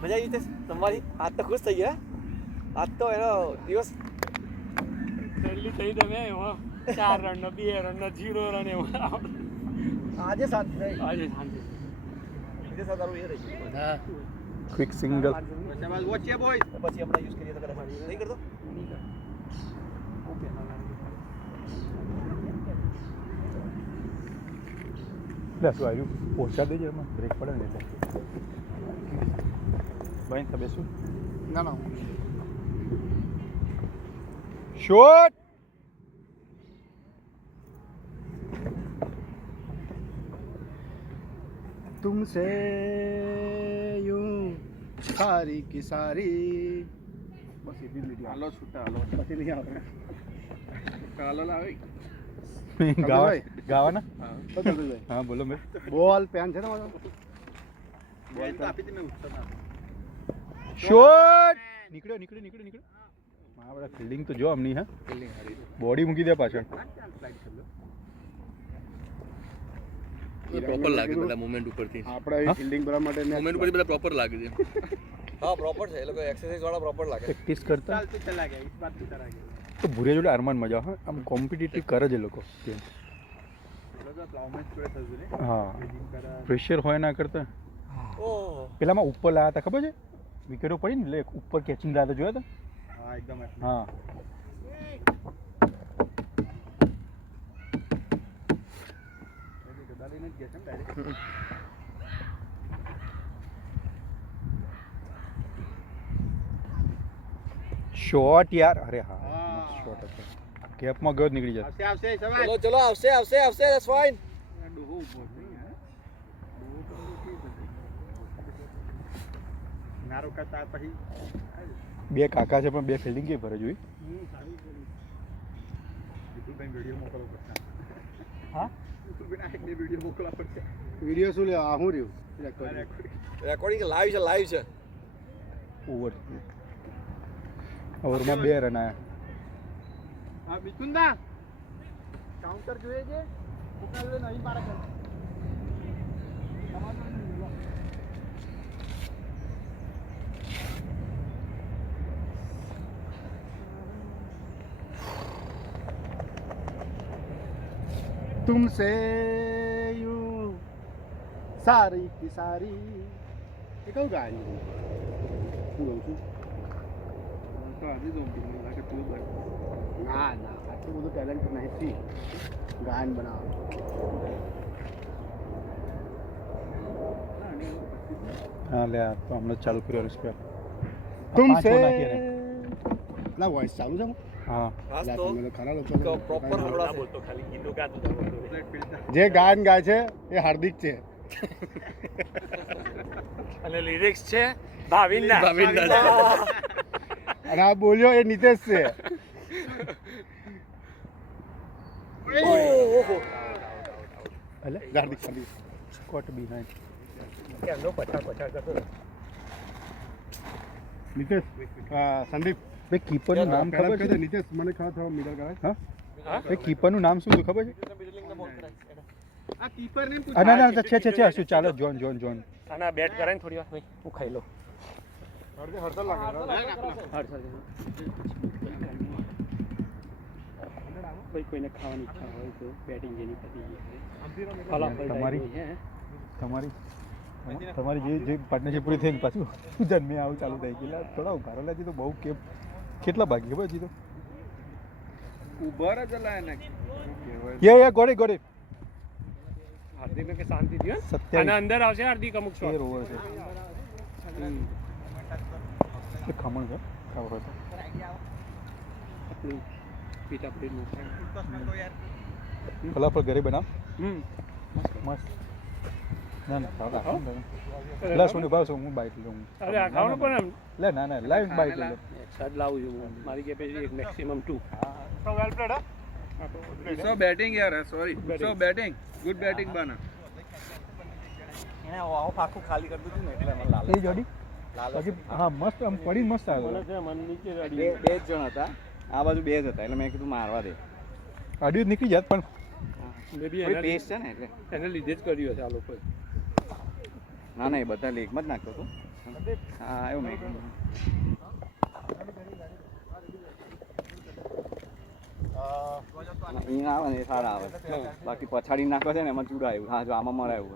મજા આવી રીતે તમારી આજ તો ખુશ થઈ ગયા આજ તો એનો દિવસ પહેલી થઈ તમે એમાં 4 રનનો 2 રનનો 0 રન એમાં આજે શાંતિ થઈ આજે શાંતિ બીજે સારું એ રહી ગયું ક્વિક સિંગલ શાબાશ વોચ છે બોય. પછી આપણે યુઝ કરીએ તો કદાચ નહીં કરતો લે શું આવ્યું પહોંચા દેજે એમાં બ્રેક પડે ને એટલે ભાઈ તમે શું ના ના શોટ तुमसे यूं सारी की सारी बस इतनी लीटी હાલો છૂટા હાલો. पति नहीं आ रहा હાલો લાવે. ગાવાના હા. હા બોલો મેં बॉल पेन છે ને મારો બોલ તો આપી દે મેં ઉત્તર ના. શોટ નીકળ્યો હા બધા ફિલ્ડિંગ તો જો આમની હા બોડી મૂકી દે પાછળ પ્રોપર લાગે બધા મોમેન્ટ ઉપરથી આપણે ફિલ્ડિંગ કરવા માટે મોમેન્ટ ઉપરથી બધા પ્રોપર લાગે છે હા પ્રોપર છે એ લોકો એક્સરસાઇઝ વાળા પ્રોપર લાગે પ્રેક્ટિસ કરતા ચાલते चला गया इस बात की तरह गया. તો ભૂરે જોડે આરમાન મજા હા આમ કોમ્પિટિટિવ કરે છે લોકો लगा प्लावमेंट छोड़े था जुने. હા जिम करा. પ્રેશર હોય ના કરતા ઓહ પેલામાં ઉપર લાયા હતા ખબર છે વિકેટો પડી ને એટલે ઉપર કેચિંગ લાયા હતા જોયા હતા हाँ एकदम ऐसे. હા ऐसे गदा लेने गया था डायरेक्ट. શોટ યાર અરે હા હા. શોટ હતો કેપમાં ગયો જ નીકળી જાય આવશે આવશે સવાલ. ચલો ચલો આવશે ધેટ્સ ફાઇન ડોહો ઉભો છે હે. ડોહો તો ઠીક છે. ના રોકાતા પછી બે કાકા છે પણ બે ફિલ્ડિંગ કે ભરે જોઈ વિપુલભાઈ વિડીયો મોકલવો પડશે. હા વિપુલભાઈ એક બે વિડીયો મોકલવા પડશે. વિડિયો શું લે આ હું રહ્યું રેકોર્ડિંગ લાઈવ છે ઓવર ઓવરમાં 2 રન આયા હા મિથુનદા કાઉન્ટર જોઈએ છે ઉકાલ લે નહીં મારા કર. तुमसे यूं सारी की सारी એ કયું ગાય હું ગાઉં છું તો આજે જો મને લાગે તું ભાઈ. ના ના આટલું બધું ટેલેન્ટ નથી ગાયન બનાવવાનું હા લે આ તો હમણાં જ ચાલુ કર્યો રિસ્પેર तुमसे નાખીએ ને ના વોઇસ ચાલુ છે હા એટલે તો તમે તો ખરા લોકો પ્રોપર હમણાં બોલતો ખાલી ગીતો ગાતો હતો. જે ગાયન ગાય છે એ હાર્દિક છે અને લિરિક્સ છે ભાવિનના અને આ બોલ્યો એ નીતેશ છે એટલે હાર્દિક હાર્દિક સ્કોટ બિહાઇન્ડ કેમનો પછાડ કરતો હતો. નીતેશ સંદીપ ભાઈ કીપરનું નામ ખબર છે નીતેશ મને ખબર થોડો મિડલ કરાય હા ભાઈ કીપરનું નામ શું છે ખબર છે આ કીપર ને આ ના ના છે શું ચાલો જોન આના બેટ કરે ને થોડી વાર ભાઈ હું ખાઈ લઉં. હળદર લાગે કોઈ કોઈને ખાવાની ઈચ્છા હોય તો બેટિંગ જેની પતી ગઈ ફલાફલ તમારી? હે તમારી જે પાર્ટનરશિપ પૂરી થઈને પાછું જન્મે આવું ચાલુ થઈ ગયેલા થોડા ઉભારો લાગી તો બહુ કેટલા બાકી ખબર હજી તો ઉભર જ લાય ને. યે ગોડે હાર્દિકને કે શાંતિ થયો 27 અને અંદર આવશે હાર્દિક અમુક શોટ. 13 ઓવર છે ખમણ છે ખાવા હોય તો પીચ આપણી ફલાફલ ઘરે બનાવ મસ્ત ના ના ખાવા લા સોની ભાવ હું બાઈટ લઉં અરે આ ખાવાનું પણ આમ લે ના ના લાઈવ બાઈટ લે સાદ લાવું છું હું. મારી કેપેસિટી એક મેક્સિમમ 2. તો વેલ પ્લેડ So batting यार sorry. So batting. Good batting bana. એને ઓફ આખું ખાલી કરી દીધું ને એટલે મને લાલ એ જોડી બાકી હા મસ્ત આમ પડી મસ્ત આવ્યો મને છે મન નીચે બે જ જણ હતા આ બાજુ બે જ હતા એટલે મેં કીધું મારવા દે અડી નીકળી જાત પણ મે બી કોઈ પેસ્ટ છે ને એટલે એને લીધે જ કર્યું હશે આ લોકોએ. ના ના એ બધા લેકમાં જ નાખ્યો હતો હા આવ્યો મેં કીધું અહીં આવે ને એ સારા આવે બાકી પછાડી નાખો છે ને એમાં ચૂડા આવ્યું હા જો આમાં મરાયું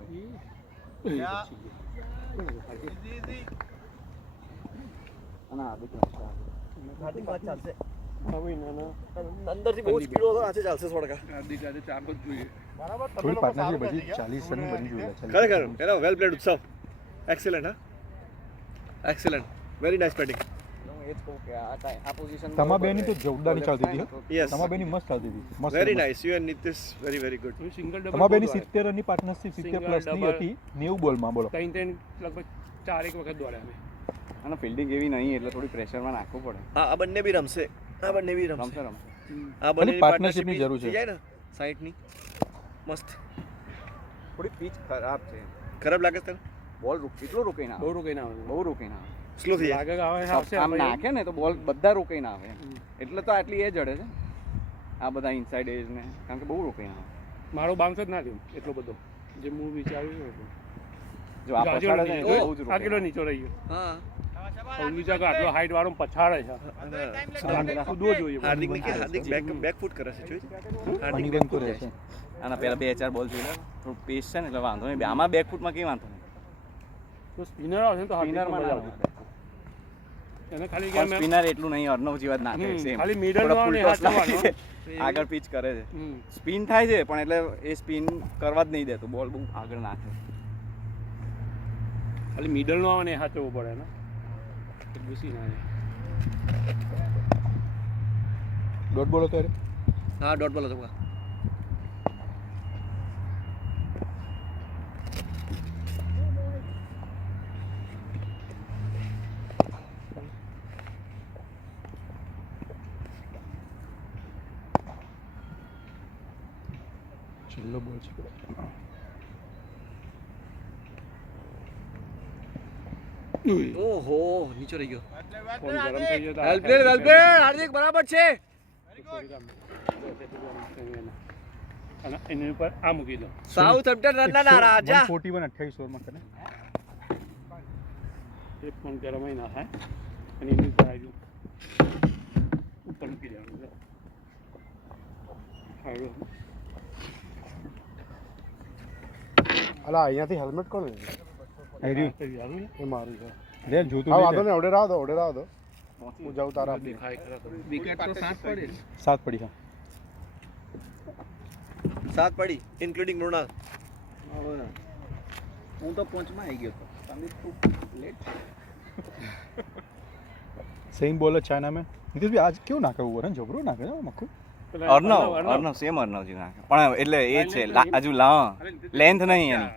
હોય અને આ બધું હવે નાના અંદરથી બહુ સ્પીડ હતો આજે ચાલશે 100 ટકા હાર્દિક આજે ચાર જ જોઈએ. થોડી પાર્ટનરશિપ બધી 40 રન બની જોઈએ ખરેખર પેલા વેલ પ્લેડ ઉત્સવ એક્સેલન્ટ હા એક્સેલન્ટ વેરી નાઇસ બેટિંગ હું એ જ કહું કે આ પોઝિશન તમા બેની તો જોરદારની ચાલતી હતી યસ તમા બેની મસ્ત ચાલતી હતી મસ્ત very nice you and Nitish very very good હું સિંગલ ડબલ તમા બેની 70 રનની પાર્ટનરશિપ 70 પ્લસ ની હતી 90 બોલમાં બોલો ત્રણ લગભગ 4 એક વખત દોડ્યા અમે. અને ફિલ્ડિંગ એવી નહીં એટલે થોડી પ્રેશરમાં નાખવું પડે આ બંને બી રમશે આ બંને બી રમશે રમશે રમશે આ બંને partnership ની જરૂર છે. જાય ને સાઈડની મસ્ત થોડી પીચ ખરાબ છે ખરાબ લાગે છે તને બોલ કેટલો રોકાઈ ના બહુ રોકાઈ ના આવે. બહુ રોકાઈ ના સ્લો થઈ જાય લાગે કે આવે આવશે આમ નાખે ને તો બોલ બધા રોકાઈ ના આવે એટલે તો આટલી એ જડે છે આ બધા ઇનસાઇડ એજ ને કારણ કે બહુ રોકાઈ ના આવે મારો બાઉન્સ જ ના થયો એટલો બધો જે હું વિચાર્યું હતું. જો આ પછાડે છે ને એટલે બહુ જ આ રોકાઈ કિલો નીચો રહી ગયો. હા હું વિચાર કે આટલો હાઈટ વાળો પછાડે છે કૂદવો જોઈએ. હાર્દિક ને કે હાર્દિક બેક ફૂટ કરે છે જોઈ પાણી બંધ તો રહેશે આના પહેલા 2-4 બોલ જોઈ લે થોડું પેસ છે ને એટલે વાંધો નહીં આમાં બેક ફૂટમાં કઈ વાંધો નહીં તો સ્પિનર આવશે ને તો સ્પિનરમાં હાર્દિકમાં ના મજા આવે. એને ખાલી કે મેં સ્પિનર એટલું નહીં અર્ણવ જેવા જ નાખે સેમ ખાલી middle નો અને હાથ જવાનો. આગળ પીચ કરે છે હમ. સ્પિન થાય છે પણ એટલે એ સ્પિન કરવા જ નહીં દેતો બોલ બહુ આગળ નાખે ખાલી મિડલ નો આવે ને એ હાચવવો પડે ને ઘૂસી ના જાય. ડોટ બોલ હતો યાર હા ડોટ બોલ હતો છેલ્લો બોલ છે ઓહો નીચે રહી ગયો ફોન ગરમ થઈ ગયો તો વેલ પ્લેડ હાર્દિક બરાબર છે અને એની ઉપર આ મૂકી દો. સાઉથ હેમ્પ્ટન રનના રાજા 141 28 ઓવરમાં કરે એક પણ ગરમ ના થાય અને એની ઉપર આવી ગયું ઉપર મૂકી દેવાનું. હાલો અલા અહીંયાથી હેલ્મેટ કોણ લે આઈ રહ્યું તૈયાર એ મારું છે રે જોતું હા નહીં વાંધો નહીં ઓડે રાહ દો હું જાઉં તારા દેખાય ખરા તો. વિકેટ તો 7 પડી સાત પડી હા 7 પડી ઇન્ક્લુડિંગ મૃણાલ હું તો પોંચમાં આવી ગયો હતો તમે ખૂબ લેટ સેમ બોલ છે ચાઇના में નીતિશ ભાઈ આજ કેવું નાખે ઉપર જબરો નાખે છે મક્કુ પેલા અર્ણવ સેમ અર્ણવજી નાખે પણ એટલે એ છે હજુ લેન્થ નહીં એની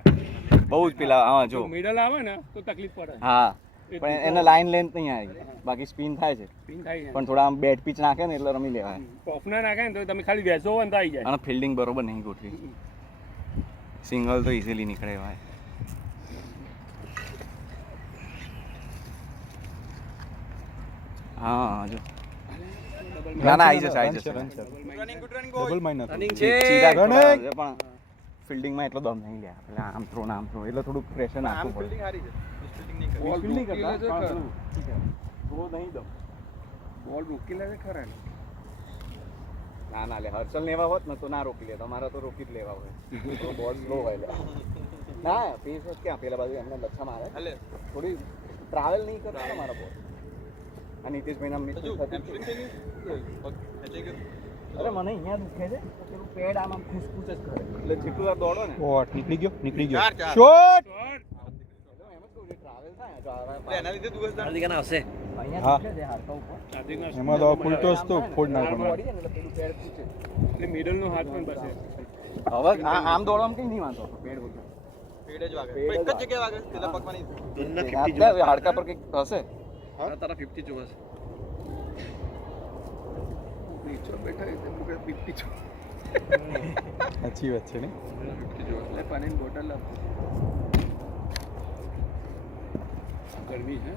બહુ જ પેલા હા જો મિડલ આવે ને તો તકલીફ પડે. હા પણ એને લાઈન લેન્થ નહીં આવી બાકી સ્પિન થાય છે સ્પિન થાય છે. પણ થોડા આમ બેટ પીચ નાખે ને એટલે રમી લેવાય ઓફના નાખે ને તો તમે ખાલી વેચો હોય ને તો આવી જાય. અને ફિલ્ડિંગ બરોબર નહીં ગોઠવી સિંગલ તો ઇઝીલી નીકળે ભાઈ હા જો ના ના આવી જશે આવી જશે ડબલ માઇનસ રનિંગ છે ચીરા Running. ખવડાવે છે, પણ ફિલ્ડિંગમાં એટલો દમ નહીં લે એટલે આમ થ્રો ને આમ થ્રો એટલે થોડું પ્રેશર નાખવું પડે બોલ ફિલ્ડિંગ કરતા થ્રો નહીં દમ બોલ રોકી લે છે ખરા ને. ના ના લે હર્ષલ ને એવા હોત ને તો ના રોકી લે તમારા તો રોકી જ લેવા હોય તો બોલ સ્લો હોય લે ના પેસ જ ક્યાં પેલા બાજુ એમને લચ્છા મારે થોડી ટ્રાવેલ નહીં કરતા તમારા બોલ આ નીતિશભાઈના મિત્ર અરે મને અહીંયા દુખે છે પેલું પેડ આમ ખુશખુશ જ કરે એટલે જેટલું આ દોડો ને ઓટ નીકળી ગયો શોટ શોટ. ટ્રાવેલ થાય હાર્દિક આના આવશે અહીંયા હા. દુખે છે હાડકા ઉપર હાર્દિકના એમાં તો ફૂલ ટોસ તો ફોડ નાખવાનો પડી જાય ને એટલે પેલું પેડ પૂછે એટલે મિડલ નો હાથ પણ બસે. હવે આમ દોડવામાં કઈ નહીં વાંધો પેડ ઉપર દોનના 50 આપણે હાડકા પર કંઈક હશે હા તારા 50 જોવા સાચી વાત છે ને પાણીની બોટલ गर्मी है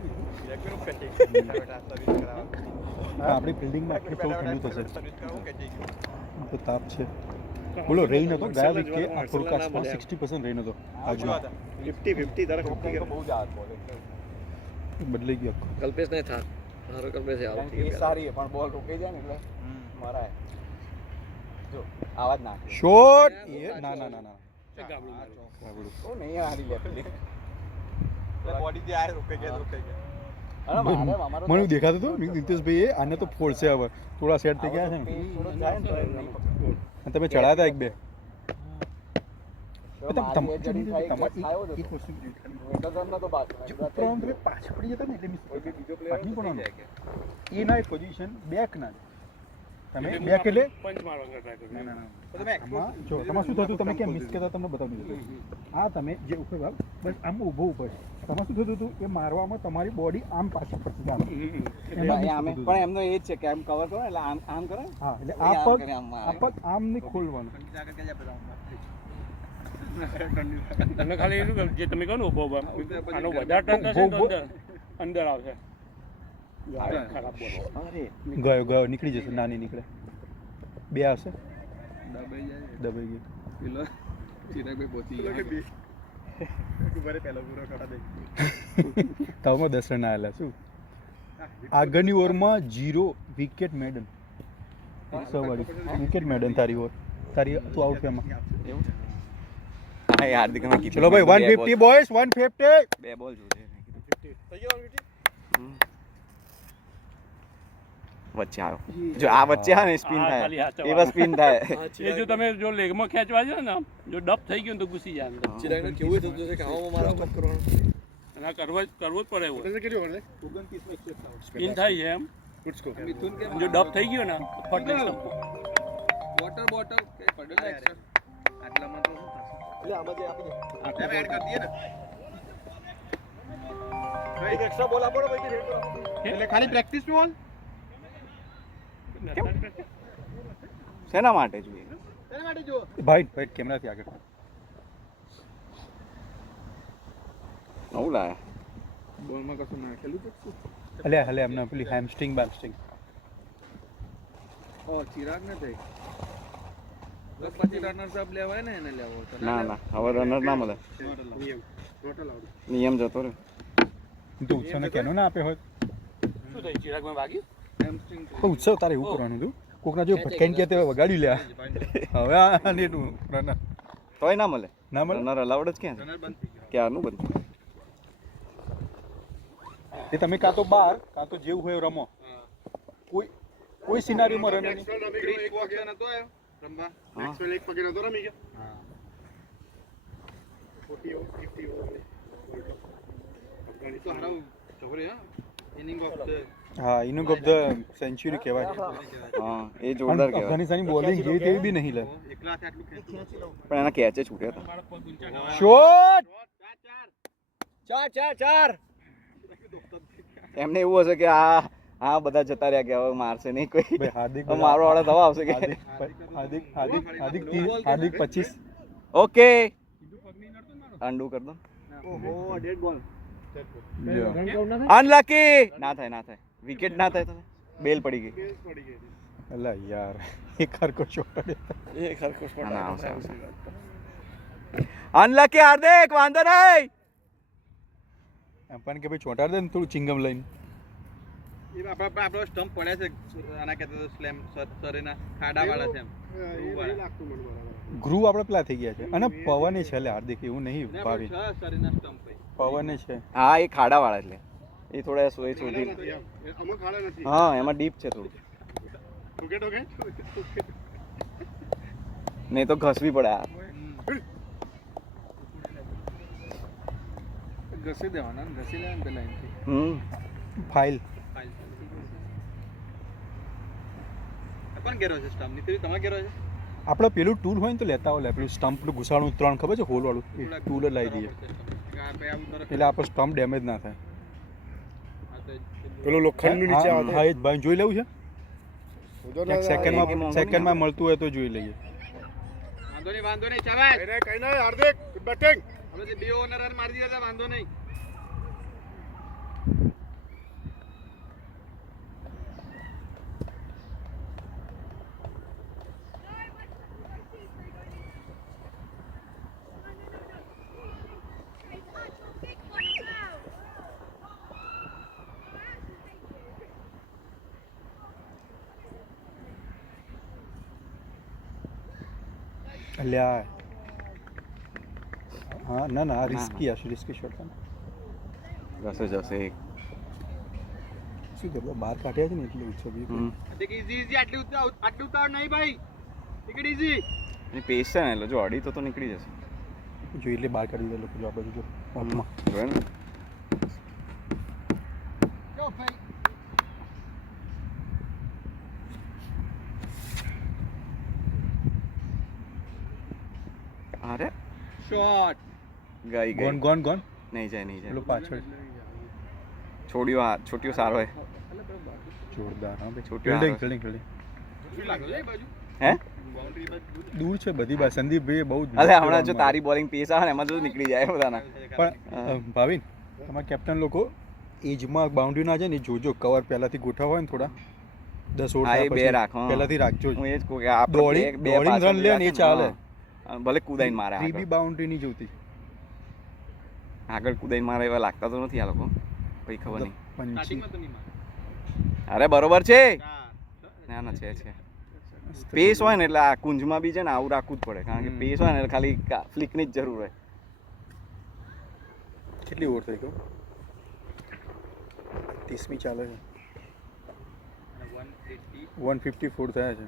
આપણી ફિલ્ડિંગમાં આટલું થોડું ઠંડુ થશે તો તાપ છે બોલો રેઇન હતો ગયા વીકે આ ફોરકાસ્ટમાં 60% રેઇન હતો આજનો 50-50 તારા 50 બહુ જ હાથ બોલે બદલાઈ ગયો આખો કલ્પેશ ને થાક મારો કલ્પેશ આવો એ સારી છે પણ બોલ રોકાઈ જાય ને એટલે મરાય જો આવાજ નાખે શોટ એ ના ના ના ના ગામડું ઓ નહીં હારી લે પેલી બોડી થી આ રોકાઈ ગયા અરે મારે અમારો મને દેખાતું હતું નીતિશભાઈ એ આને તો ફોડશે હવે થોડા સેટ થઈ ગયા છે ને થોડો જાય ને તો એમ નહીં પકડે. અને તમે ચડાયા હતા એક બે તો મારી એ જડી થાય કે ખાયો જ હતો. વેટરનો તો બાદ પાછળ પડી જતા ને એટલે કોઈ બી બીજો player પાછળ નહીં પડવાનું. એ ના પોઝિશન બેક ના તમે બેક એટલે પંચ મારવા ટ્રાય કરો આમાં જો તમારે શું થતું તમે કેમ મિસ કરતા તમને બતાવી દીધું આ તમે જે ઉપર ભાગ બસ આમ ઊભો ઉપર તમારે શું થતું હતું એ મારવામાં તમારી બોડી આમ પાછી ફરતી જાય આમે પણ એમનો એ જ છે કે આમ કવર કરો એટલે આમ આમ કરે હા એટલે આમ આ કરે, આમ મારે. પગ આમ નહીં ખોલવાનું તમને ખાલી એટલું કે જે તમે કહો ને ઉભો ઉભો આનો વધારે ટર્ન થશે ને તો અંદર આવશે ખરાબ બોલો અરે ગયો નીકળી જશે ના નહીં નીકળે બે આવશે દબાઈ ગઈ પેલો ચિરાગભાઈ પહોંચી ગયા તવમાં 10 રન આવેલા શું આગળની ઓવરમાં 0 વિકેટ મેડન 100 વાળી વિકેટ મેડન તારી ઓવર તારી તું આઉટ એમાં હા હાર્દિક મેં કીધું ચલો ભાઈ 150 બોયસ 150 બે બોલ જોઈએ વચ્ચે આવ્યો જો આ વચ્ચે હા ને સ્પિન હા, થાય ખાલી હાથ એ બસ સ્પિન થાય એ જો તમે જો લેગમાં ખેંચવા જાવ ને જો ડબ થઈ ગયું ને તો ઘૂસી જાય અંદર ચિરાગને કેવું થતું હશે કે આવામાં મારા મત કરવાનું અને આ કરવો જ પડે એવું સ્પિન થાય છે એમ મિથુન કે જો ડબ થઈ ગયો ને તો ફટ દઈ શકું વોટર બોટલ કે પડેલો એક્સ્ટ્રા આટલામાં તો શું થશે એટલે આમાં જે આપી દે એડ કરી દઈએ ને એક એક્સ્ટ્રા બોલ આપો ને ભાઈ રેડ કરો એટલે ખાલી પ્રેક્ટિસ બોલ શેના માટે જોઈએ તેના માટે જો ભાઈ કેમેરાથી આગળ નવું લાયા બોલમાં કશું નાખેલું છે હલે એમને પેલી હેમસ્ટ્રિંગ બેમસ્ટ્રિંગ ઓ ચિરાગ ને થઈ બસ પછી રનર્સ અપ લેવાય ને એને લેવો તો ના ના હવે રનર ના મળે નિયમ જતો રે તો ઉત્સવને કેનો ના આપે હોય શું થયું ચિરાગમાં વાગી હેમસ્ટ્રિંગ તો ઉત્સવ તારે એવું કરવાનું હતું કોકના જો ભટકાઈને કે તે વગાડી લે હવે આ નેટું રનર તોય ના મળે ના મળે રનર અલાઉડ જ ક્યાં રનર બંધ થઈ ગયો ક્યારનું બંધ એ તમે કાં તો બાર કાં તો જેવું હોય એવું રમો કોઈ સિનારીઓમાં રન નહીં ક્રિસ વોક્સ નતો આવ્યો રમવા મેક્સવેલ એક પકડ્યો તો રમી ગયો હા 40 ઓવર 50 ઓવર તો હારા ચોરે હા ઇનિંગ ઓફ ધ હા ઇનિંગ ઓફ ધ સેન્ચુરી કહેવાય હા એ પણ જોરદાર કહેવાય અફઘાનિસ્તાનની બોલિંગ જેવી તેવી બી નહીં લે એકલાથી આટલું ખેંચ્યું પણ એના કેચે છૂટ્યા હતા શોટ ચાર એમને એવું હશે કે આ બધા જતા રહ્યા કે હવે મારશે નહીં કોઈ ભાઈ હાર્દિક હવે મારો વાળો દવા આવશે કે હાર્દિક 25 ઓકે અંડુ કર દો ઓહો ડેડ બોલ અનલકી ના થાય વિકેટ ના થાય તો બેલ પડી ગઈ પડી ગઈ અલા યાર એક હરકો શોટ એ ખરખોશ ના, ના, આવશે. અનલકી હાર્દિક વાંધો નહીં પણ કે ભાઈ ચોંટાડ દે ને થોડું ચિંગમ લઈને એ આપણો સ્ટમ્પ પડ્યા છે આના કહેતા તો સ્લેમ સરેના ખાડા વાળા છે એમ લાગતું મને બરાબર ગ્રુવ આપણે પેલા થઈ ગયા છે અને પવને છે લે હાર્દિક એવું નહીં ભાવી સરેના સ્ટમ્પ પવને છે હા એ ખાડા વાળા એટલે એ થોડા સોય સુધી અમુક ખાડા નથી હા એમાં ડીપ છે થોડું ઓકે નહીં તો ઘસવી પડે આ ઘસી દેવાના ને ઘસી લેવાના પેલા એનથી ફાઇલ કોણ ગેરો છે સ્ટમ્પ નીતિ તમે ગેરો છે આપણે પેલું ટૂલ હોય ને તો લેતા હોય પેલું સ્ટમ્પનું ઘુસાણું 3 ખબર છે હોલ વાળું એ ટૂલ જ લાવી દઈએ એટલે આપણો સ્ટમ્પ ડેમેજ ના થાય પેલું લોખંડનું નીચે આવે હા એ જ ભાઈ જોઈ લેવું છે એક સેકન્ડમાં મળતું હોય તો જોઈ લઈએ વાંધો નહીં ચાલે કઈ નહીં હાર્દિક બેટિંગ હવે જે બે ઓવરના રન મારી દીધા હતા વાંધો નહીં અલ્યા હા ના ના રિસ્કી હશે રિસ્કી શોટ જશે જશે શું કરું બહાર કાઢ્યા છે ને એટલે ઉછો બી ટેક ઈઝી આટલી ઉતાવળ નહીં ભાઈ ટેક ઇટ ઈઝી એની પેસ છે ને એટલે જો અડી તો નીકળી જશે જો એટલે બહાર કાઢી દે લોકો જો આ બાજુ જો ઓફમાં જોયે ને અરે શોટ ગઈ ગઈ ગોન ગોન ગોન નહીં જાય નહીં પેલો જાય પાછળ છોડ્યો સારો હે જોરદાર હા ભાઈ છોટ્યો ફિલ્ડિંગ હારો. ફિલ્ડિંગ ફિલ્ડિંગ શું લાગે છે એ બાજુ હે બાઉન્ડ્રી બાજુ દૂર છે બધી બાજુ સંદીપભાઈ બહુ જ અરે હમણાં જો તારી બોલિંગ પેસ આવે ને એમાં જો નીકળી જાય બધાના પણ ભાવિન તમારા કેપ્ટન લોકો એજમાં બાઉન્ડ્રી ના જાય ને જોજો કવર પહેલાથી ગોઠવા હોય ને થોડા 10 ઓવર હા, એ બે પછી રાખો, હા. પહેલાથી રાખજો હું એ જ કહું કે આપણે દોડીને પાછળ રન લે ને એ રાખીને, ચાલે હા. ભલે કુદાઈને મારે ત્રીબી આગળ બાઉન્ડ્રી નહીં જોતી આગળ કુદાઈને મારે એવા લાગતા તો નથી આ લોકો કઈ ખબર નહીં પંચી સ્ટાર્ટિંગમાં તો નહીં મારે અરે બરોબર છે ચાર ના ના છે પેસ હોય ને એટલે આ કુંજમાં બી છે ને આવું રાખવું જ પડે કારણ કે પેસ હોય ને એટલે ખાલી ફ્લિકની જ જરૂર હોય કેટલી ઓવર થઈ ગયો 30મી ચાલે છે 154 થયા છે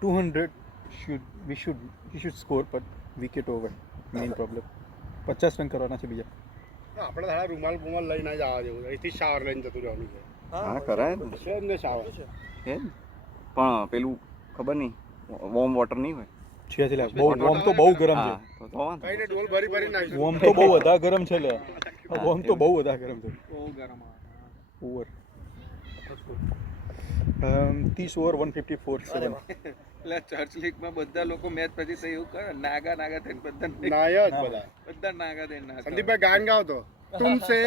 200 should score but wicket over main problem 50 run કરવાના છે બીજા આપણે તારા રૂમાલ ગુમાલ લઈને જ આવવા જેવું અહીંથી શાવર લઈને જતું રહેવાનું છે હા કરાય ને. છે જ ને શાવર છે જ. પણ પેલું ખબર નહીં વોર્મ વોટર નહીં હોય છે લે બહુ વોર્મ તો બહુ ગરમ છે હા, તો વાંધો કઈને ડોલ ભરી ભરી નાખી વોર્મ તો બહુ વધારે ગરમ છે લે વોર્મ તો બહુ વધારે ગરમ છે બહુ ગરમ ઓવર 30 ઓવર 154 7 એટલે ચર્ચ લીગમાં બધા લોકો મેચ પછી તો એવું કરે નાગા થઈને બધા નાય જ બધા બધા નાગા થઈને નાચે. સંદીપભાઈ ગાન ગાવ તો તુમસે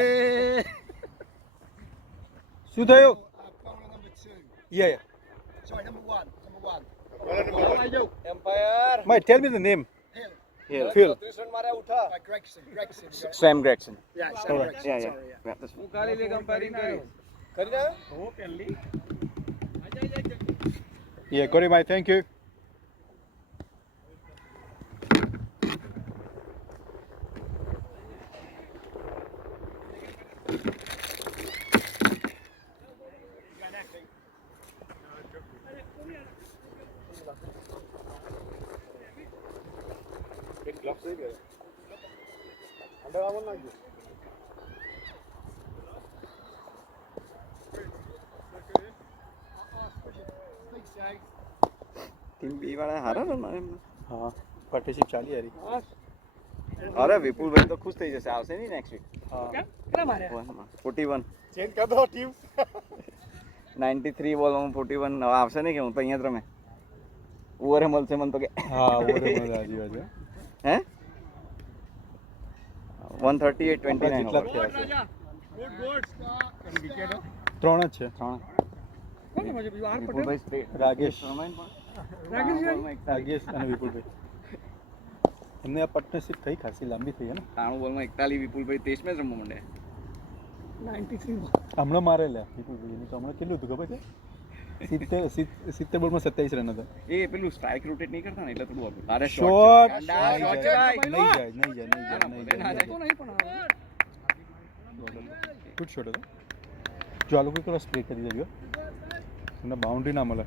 શું થયું yeah my tell me the name Hill. ફિલ સેમ ગ્રેક્શન હું ખાલી લેગ અમ્પાયરિંગ કરીશ યા કોરી my thank you team B વાળા હારા રન મારે એમને. હા પાર્ટનરશિપ ચાલી યારી અરે વિપુલભાઈ તો ખુશ થઈ જશે આવશે નહીં નેક્સ્ટ વીક હા 41 ચેન્જ કર દો ટીમ 93 બોલમાં 41 હવે આવશે નહીં કે હું તો અહીંયા જ રમે ઓવરે મળશે મને તો કે હા ઓવર રાજી વાત હે 138 જેટલા 29 જ over. થયા છે ત્રણ જ છે ત્રણ. વિપુલભાઈ વિપુલભાઈ straight. રાગેશ રમાય ને પણ. રાગેશ અને વિપુલભાઈ એમને આ પાર્ટનરશિપ થઈ ખાસી લાંબી થઈ ને 93 બોલમાં 41 વિપુલભાઈ ટેસ્ટ મેચ રમવા માંડે હમણાં મારે લે વિપુલભાઈ એનું તો હમણાં કેટલું હતું ખબર છે 70 બોલમાં 27 રન હતા એ પેલું સ્ટ્રાઇક રોટેટ નહીં કરતા ને એટલે થોડું હતું અરે શોટ ગાંડા, short છે ભાઈ. નહીં જાય ગુડ શોટ હતો જો આ લોકો થોડા સ્પ્રે કરી દેજો તમને બાઉન્ડ્રી ના મળે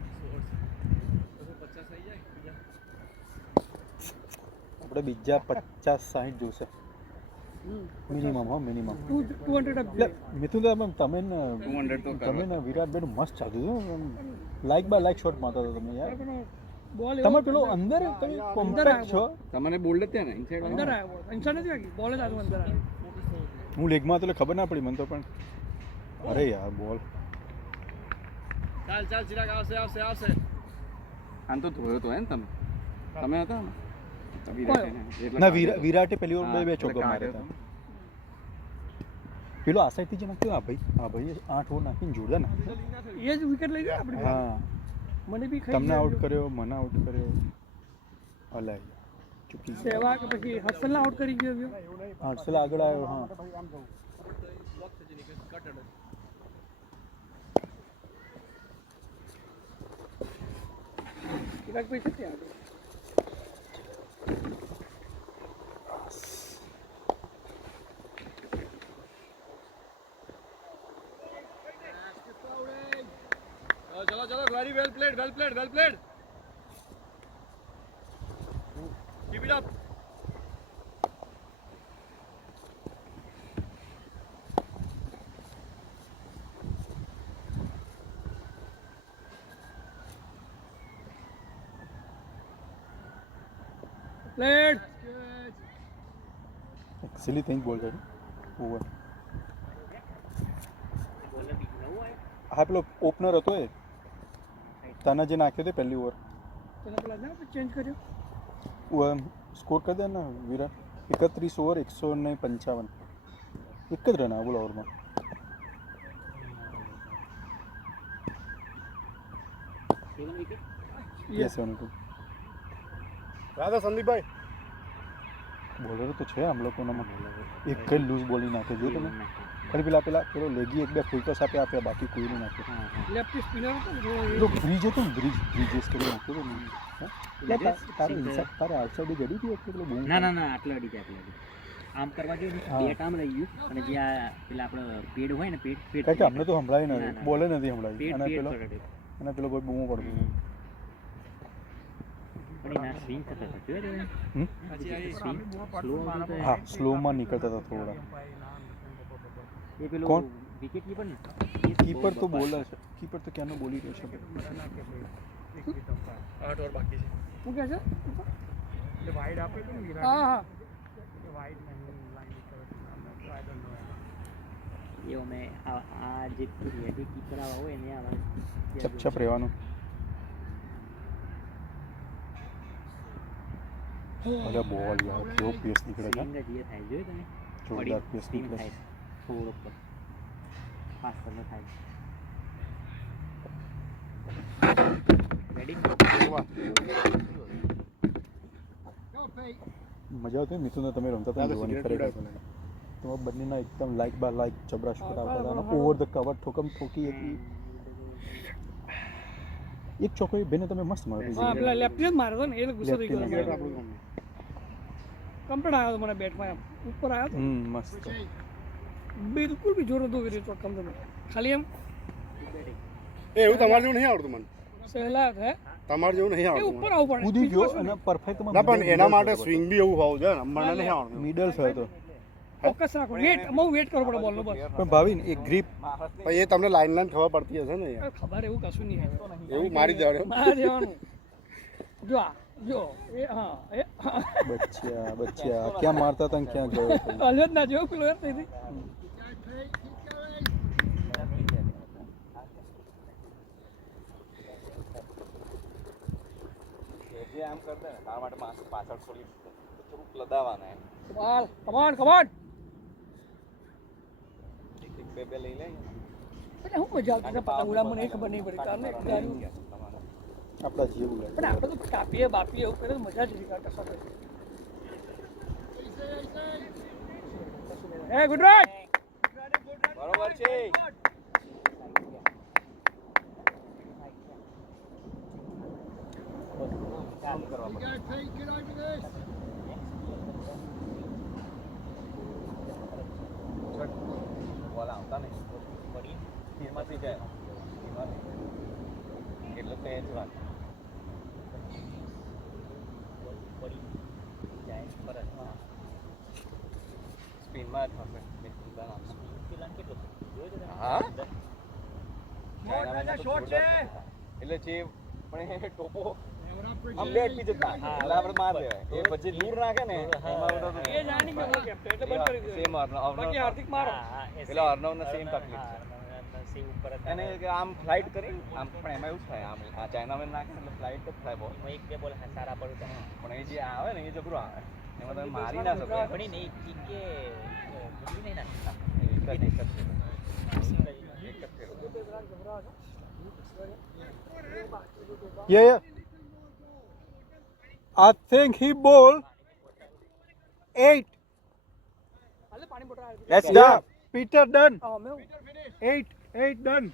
આપણે બીજા 50-60 જોશે મિનિમમ હો મિનિમમ 200 મિથુન તમે 200 તો તમે ને વિરાટભાઈ મસ્ત ચાલતું હતું લાઈક બાય લાઈક શોટ મારતા હતા તમે યાર બોલ તમે પેલો અંદર તમે કોમ્પેક્ટ છો તમને બોલ્ડ જ ને ઇનસાઇડ અંદર આવ્યો ઇન્સાન નથી વાગી બોલ જ આવ્યો અંદર આવ્યો હું લેગમાં તો એટલે ખબર ના પડી મને તો પણ અરે યાર બોલ ચાલ ચિરાગ આવશે આમ તો ધોયો તો હે ને તમે હતા ને ના વિરાટે પહેલી ઓવર બે ચોગ્ગા માર્યા હતા પેલો આ સાઈડથી જે નાખ્યો આ ભાઈ 8 ઓવર નાખીને જોરદાર નાખ્યો એ જ વિકેટ લઈ ગયા આપણી હા મને બી તમને આઉટ કર્યો મને આઉટ કર્યો અલાય ચૂકી સેવા કે પછી હસનને આઉટ કરી ગયો હર્ષલ આગળ આવ્યો હા ચિરાગ ભાઈ છે ત્યાં ચલો ચલો very well played well played well played keep it up played silly thing બોલ છે ઓવર હા પેલો ઓપનર હતો એ તને જે નાખ્યો તે પહેલી ઓવર ચેન્જ કર્યો સ્કોર કરી દે ને વિરાટ 31 ઓવર 155 એક જ રન આ બોલ ઓવરમાં યસ 72 રાધા સંદીપભાઈ બોલરો તો છે આમ લોકોનામાં એક જ લૂઝ બોલિંગ નાખે જો તમે ખાલી પેલા પેલો લેગી એક બે ફૂલ ટોસ આપ્યા બાકી કોઈ નહીં નાખ્યું લેફ્ટ સ્પિનર હતો ને પેલો બ્રિજ હતો ને બ્રિજેસ કરી નાખ્યો હતો તારે ઇન્સાઇડ તારે આઉટસાઇડ જડી હતી એટલે પેલો બહુ ના આટલો અડી જાય આટલો આમ કરવા જોઈએ ને બેટ આમ રહી ગયું અને જે આ પેલા આપણો પેડ હોય ને પેડ કારણ કે અમને તો સંભળાય નથી બોલે નથી સંભળાય પેડ અને પેડ પેલો કોઈ બૂમો પડતો પણ એના સ્વિંગ થતા હતા જોયું સ્વિંગ સ્લો આવતો હા સ્લોમાં નીકળતા હતા થોડા એ પેલો કોણ? વિકેટ કીપર ને કીપર તો બોલે છે કીપર તો ક્યાંનો બોલી રહ્યો છે 8 ઓવર બાકી છે શું કહે છે એટલે વાઇડ આપે તો ને વિરાટ હા હા વાઇડ નહીં લાઈન કરો આઈ ડોન્ટ નો એ અમે આ જે હેવી કીપર આવા હોય ને આવા ચપચપ રહેવાનું અરે બોલ યાર કેવો પેસ નીકળે છે સ્વિંગ જ એ થાય જોયું તમે જોરદાર પેસ સ્પિન નીકળે થાય થોડો પર ફાસ્ટ ન થાય રેડી મજા આવતી મિથુન તમે રમતા હતા જોવાની ખરેખર તો બંનેના એકદમ લાઈક બાય લાઈક જબરા શોટ આવતા હતા અને ઓવર ધ કવર ઠોકી હતી એક ચોકો બેને તમે મસ્ત મારી હા પેલા લેફ્ટ જ માર્યો ને એટલે ગુસ્સો થઈ ગયો કમ્પ્લીટ આવ્યો મને બેટમાં એમ ઉપર આવ્યો મસ્ત બિલકુલ બી જોર નતો વિરેટ ચોક્કમ તમે ખાલી એમ એવું તમારે જેવું નહીં આવડતું મને સહેલા હે તમારે જેવું નહીં એ આવડતું ઉપર આવું પડે કૂદી ગયો અને પરફેક્ટ ના પણ એના માટે સ્વિંગ બી એવું હોવું જોઈએ ને મને નહીં આવડતું મિડલ છે તો ફોકસ રાખો વેટ બહુ વેટ કરવો પડે બોલનો બસ પણ ભાવિન એક ગ્રીપ પણ એ તમને લાઈન ખબર પડતી હશે ને યાર. ખબર એવું કશું નહીં એવું મારી દેવાનું મારા દેવાનું જો એ હા એ બચ્ચા ક્યાં મારતા હતા ને ક્યાં ગયો અલ્યો જ ના જો પેલો યાર થઈ જે આમ કરતા ને તારા માટે માણસ પાછળ છોડી થોડુંક લદાવાના એમ કમાન બે લઈ લે એટલે હું મજા આવતી હતા પતંગડા મને ખબર નહીં પડી કારણ આપણા જેવું લાગે પણ આપણે તો કાપીએ બાપીએ એવું કરે તો મજા જ નહીં કરતા સાથે એ ગુડ રાઈટ બરોબર છે બોલ આવતા નહીં પડી ફીરમાંથી જાય એટલે તો એ જ વાત સ્પિનમાં જ હશે હા એટલે જે પણ એ ટોપો આમ બેટ બી જતા એટલે આપણે માર દેવાય એ પછી દૂર નાખે ને એમાં એ જાણી ગયો કેપ્ટન એટલે બંધ કરી દીધું સેમ બાકી હાર્દિક મારો પેલા અર્ણવને સેમ તકલીફ છે એને કે આમ ફ્લાઇટ કરી આમ પણ એમાં એવું થાય આમ આ ચાઇનામાં નાખે એટલે ફ્લાઇટ જ થાય બોલ એક બે બોલ સારા પડે પણ એ જે આવે ને એ જબરું આવે એમાં તમે મારી ના શકો પડી નહીં એક કે ગુડી નહીં નાખતા એક જ ફેરો Yeah. I think he bowled 8. હાલે પાણી બોટલ આવી Let's done. Peter done. હા મેં 8 done.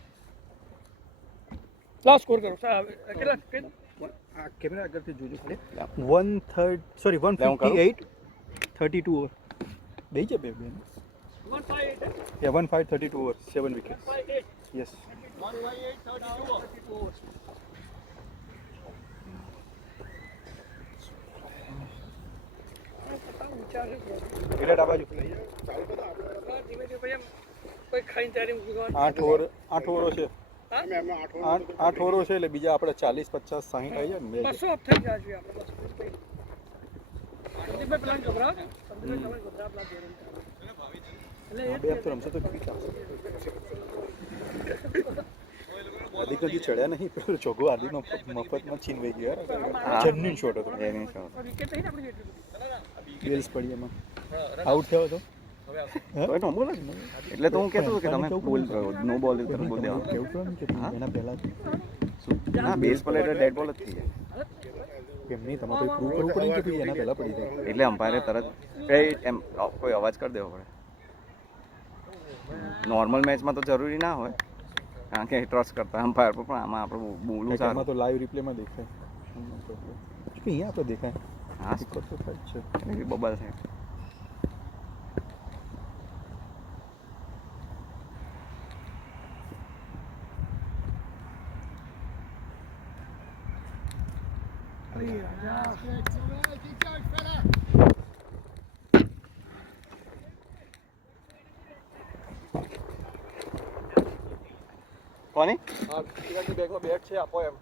લાસ્ટ સ્કોર કરો કેટલા આ કેમેરા આગળથી જોજો ખાલી 158 32 ઓવર બે છે બે 158 Yeah, 1-5-32 overs, 7 wickets. Yes. 158 32 overs. વિરાટ આ બાજુ કોઈ ખાઈને ચારી મૂકી 8 ઓવરો છે 8 ઓવરો છે એટલે બીજા આપણે 40 50 60 આવી જાય ને 200 અપ થઈ ગયા છે આપણે સંદીપભાઈ પ્લાન ગભરાવ સંદીપભાઈ તમે ગભરાવ પ્લાન એટલે બે તો રમશે તો કેવી ચાલશે હાર્દિક હજી ચડ્યા નહીં પેલો ચોગો હાર્દિકનો મફતમાં છીનવાઈ ગયો જન્યુન શોટ હતો વિકેટ થઈ ને આપણી જેટલી બેલ્સ પડી એમાં આઉટ થયો હતો નો બોલ એટલે તો હું કહેતો હતો કે તમે બોલ નો બોલ તમે બોલ દેવા કેવું હતું કે એના પહેલા ના બેઝ બોલ એટલે ડેડ બોલ જ થઈ જાય કેમ નહીં તમારે પ્રૂવ કરવું પડે કે ભાઈ એના પહેલા પડી જાય એટલે અમ્પાયરે તરત એમ કોઈ અવાજ કરી દેવો પડે નોર્મલ મેચમાં તો જરૂરી ના હોય કારણ કે ટ્રસ્ટ કરતા અમ્પાયર પર પણ આમાં આપણે બોલવું એમાં સારું તો લાઈવ રિપ્લેમાં દેખાય કે અહીંયા આપણે દેખાય હા દિક્કત તો થાય જ છે બબલ થાય કોની બેગમાં બેગ છે આપો એમ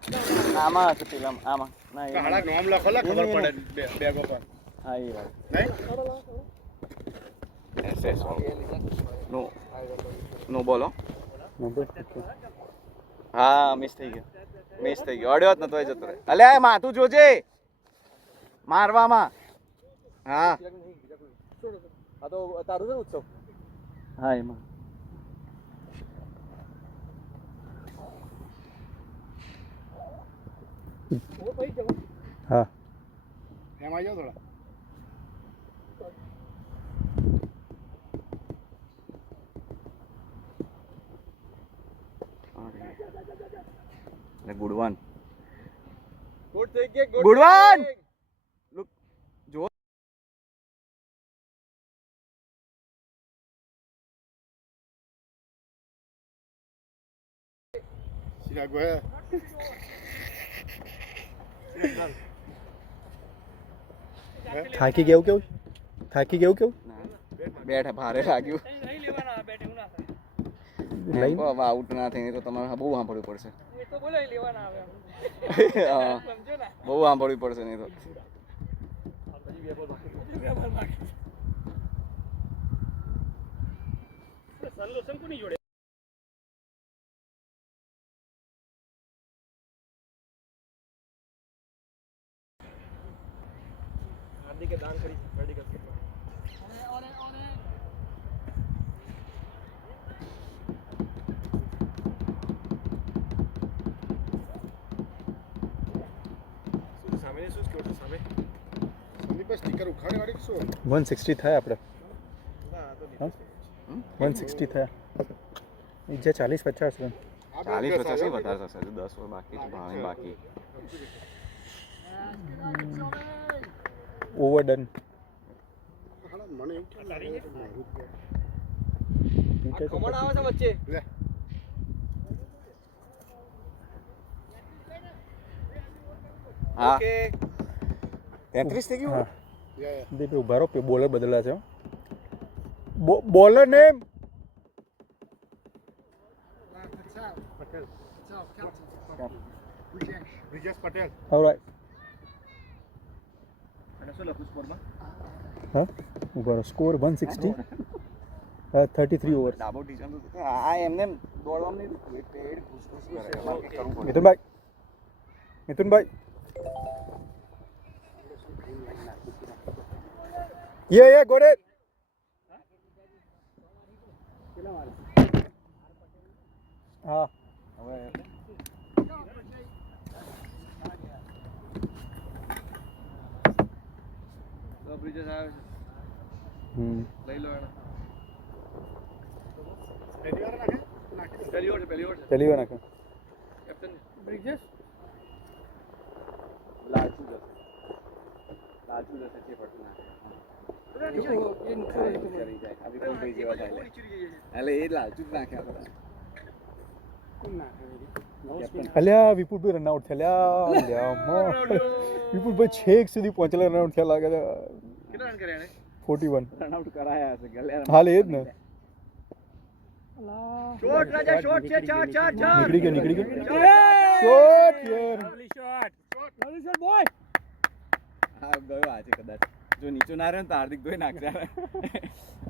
આમાં હશે પેલા આમાં ના કાળા નામ લખો લા ખબર પડે બેગો પર હા એ વાત નહીં SS નો નો બોલો હા મિસ થઈ ગયો અડ્યો જ નતો એ જતો રહે અલે આ માથું જોજે મારવામાં હા આ તો તારું છે ને ઉત્સવ હા એમાં હા એમ આવી જાઓ થોડા ગુડ વન ગુડ થઈ ગયા ગુડ વન લુક જો સિરાગ ભાઈ થાકી ગયું કેવું બેઠ ભારે લાગ્યું નહીં લેવાના બેટ એવું ના થાય લઈને હવે આઉટ ના થઈને તો તમારે બહુ સાંભળવું પડશે એ તો બોલે લેવાના આવે હા, સમજો ને બહુ સાંભળવું પડશે નહીં તો સલ્લો શંકુની જોડે હાર્દિકે દાન કરી હાર્દિક સામે શું કેવું છે સામે સંદીપ સ્ટીકર ઉખાડે વાળી શું 160 થયા આપણે ના તો હા 160 થયા બીજા 40-50 રન 40 50 વધારે થશે 10 ઓવર બાકી છે ભાવે બાકી ઓવર ડન મને એવું ખમણ આવે છે વચ્ચે લે હા કે 33 થઈ ગયું હા યા દીપ ઉભા રહો બોલર બદલા છે bowler name Brijesh Patel alright અને શું લખું સ્કોરમાં હા ઉભા રહો સ્કોર 160 33 ઓવર ડાબો ટીચર તો આ એમને દોડવામાં નહીં પેડ ખુશ કરે એમાં કંઈક કરવું પડે મિથુનભાઈ Yeah, got it. હા હવે તો બ્રિજેશ આવે છે લઈ લો એને પહેલી વાર નાખે નાખી પહેલી ઓવર છે પહેલી વાર નાખે કેપ્ટન બ્રિજેશ લાલચુ જશે છે ફટના કરી જાય આ વિપુલભાઈ જેવા થાય એટલે એ લાલચુ જ નાખ્યા બધા અલ્યા વિપુલભાઈ રનઆઉટ થયા વિપુલભાઈ છેક સુધી પહોંચેલા રનઆઉટ થયા લાગે છે. કેટલા રન કર્યા એને 41 રનઆઉટ કરાયા હશે ગલ્યા હાલ એ જ ને શોટ રાજા શોટ છે 4 નીકળી ગયો શોટ યાર લવલી શોટ બોય હા ગયો આજે કદાચ જો નીચો ના રહ્યો ને તો હાર્દિક ધોઈ નાખશે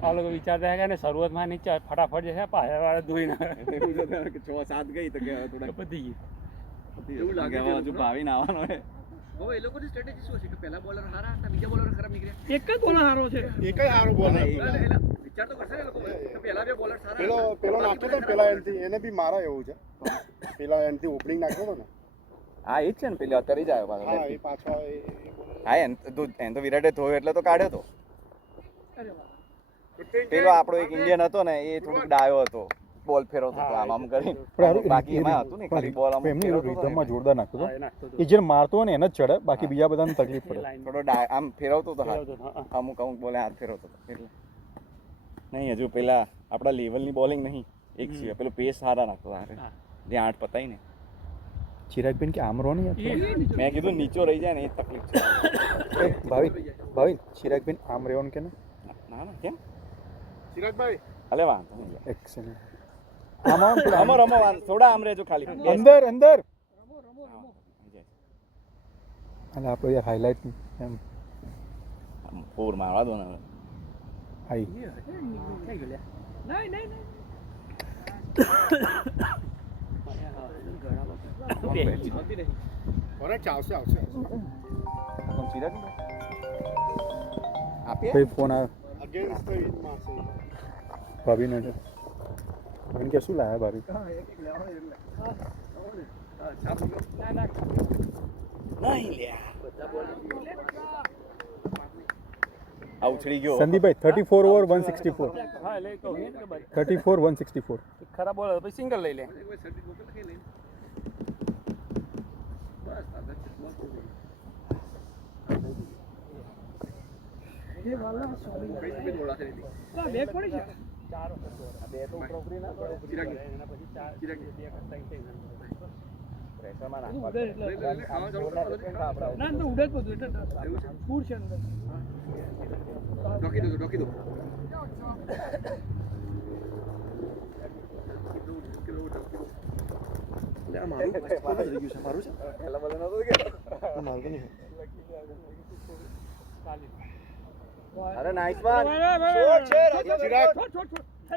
આ લોકો વિચારતા હતા કે શરૂઆતમાં નીચે ફટાફટ જશે પાછળ વાળા ધોઈ ના એવું જ હતું કે 6-7 ગઈ તો કે હવે થોડા પતી ગઈ એવું લાગે હવે હજુ ભાવીને આવવાનો હે હવે એ લોકોની સ્ટ્રેટેજી શું છે કે પહેલા બોલર સારા હતા બીજા બોલર ખરાબ નીકળ્યા એક જ બોલ હારો છે એક જ સારો બોલ વિચાર તો કરશે ને એ લોકો કે પહેલા બે બોલર સારા પેલો નાખ્યો તો ને પેલા એનથી એને બી મારા એવું છે પેલા એનથી ઓપનિંગ નાખ્યો હતો ને હા એ જ છે ને પેલી અત્યારે જ આવ્યો પાછો હા એ પાછો હા એમ તો વિરાટે ધોયો એટલે તો કાઢ્યો તો પેલો આપણો એક ઇન્ડિયન હતો ને એ થોડુંક ડાયો હતો બોલ ફેરવતો હતો આમ કરી બાકી એમાં હતું ને ખાલી બોલ આમ એમની ફેરવતો હતો રીધમમાં ને. જોરદાર નાખતો હતો નાખતો એ જે મારતો હોય ને એને જ ચડે બાકી બીજા બધાને તકલીફ પડે થોડો આમ ફેરવતો હતો હાથ અમુક બોલે હાથ ફેરવતો હતો એટલે નહીં હજુ પેલા આપણા લેવલની બોલિંગ નહીં એક સિવાય પેલો પેસ સારા નાખતો હારે જે 8 પતાઈ ને ચિરાગબેન કે આમ રહો ને યાર મેં કીધું નીચો રહી જાય ને એ તકલીફ છે ભાવિ ચિરાગબેન આમ રહ્યો ને કે ને ના ના કેમ ચિરાગભાઈ અલે વાંધો નહીં એક સેકન્ડ આમાં રમો રમો થોડા આમ રહેજો ખાલી અંદર અલા આપણે યાર હાઇલાઇટ એમ ફોર મારવા દો ને હાઈ ઓરે ચાવશે આવશે કોણ ચિરાગ આપીએ ભાઈ ફોન આવ્યો અગેન્સ્ટ ધ વિન મારશે ભાભીને છે ભાઈને કે શું લાયા ભાભી નહીં લ્યા આ ઉછળી ગયો સંદીપભાઈ 34 ઓવર 164 હા એટલે કહું ને કે બસ 34 164 ખરાબ બોલ પછી સિંગલ લઈ લે બેગ પડી છે ના તો ઉડે જ બધું એટલે ફૂડ છે અંદર રોકી દો અરે નાઈસ વન શોટ છે ચિરાગ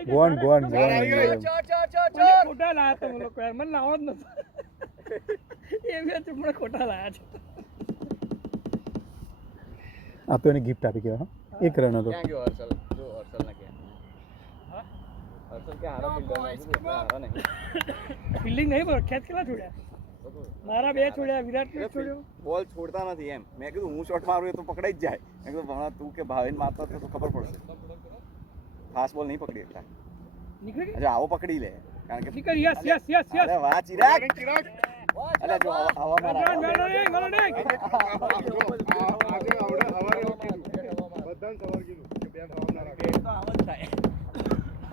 ગોન ખોટા લાયા તમે લોકો યાર મને લાવો જ નતો એ મેં તમને ખોટા લાયા છે આપ્યો એને ગિફ્ટ આપી ગયા એક રન હતો ક્યાં ગયો હર્ષલ જો હર્ષલ ને ક્યાં હર્ષલ કે હારો ફિલ્ડર હારો નહીં ફિલ્ડિંગ નહીં બરો ખેંચ કેટલા છોડ્યા મારા બે છોડ્યા વિરાટ ને છોડ્યો બોલ છોડતા નથી એમ મેં કીધું હું શોટ મારું એ તો પકડાઈ જ જાય મેં કીધું ભણા તું કે ભાવિન મારતો તો ખબર પડશે ફાસ્ટ બોલ નહીં પકડી એકલા નીકળી ગઈ હજુ આવો પકડી લે કારણ કે નીકળ યસ અરે વાહ ચિરાગ ચિરાગ અલે જો હવા મારા આજે આવડે હવારે કીધું બધાને સવાર કીધું કે બેન હવા ના રાખે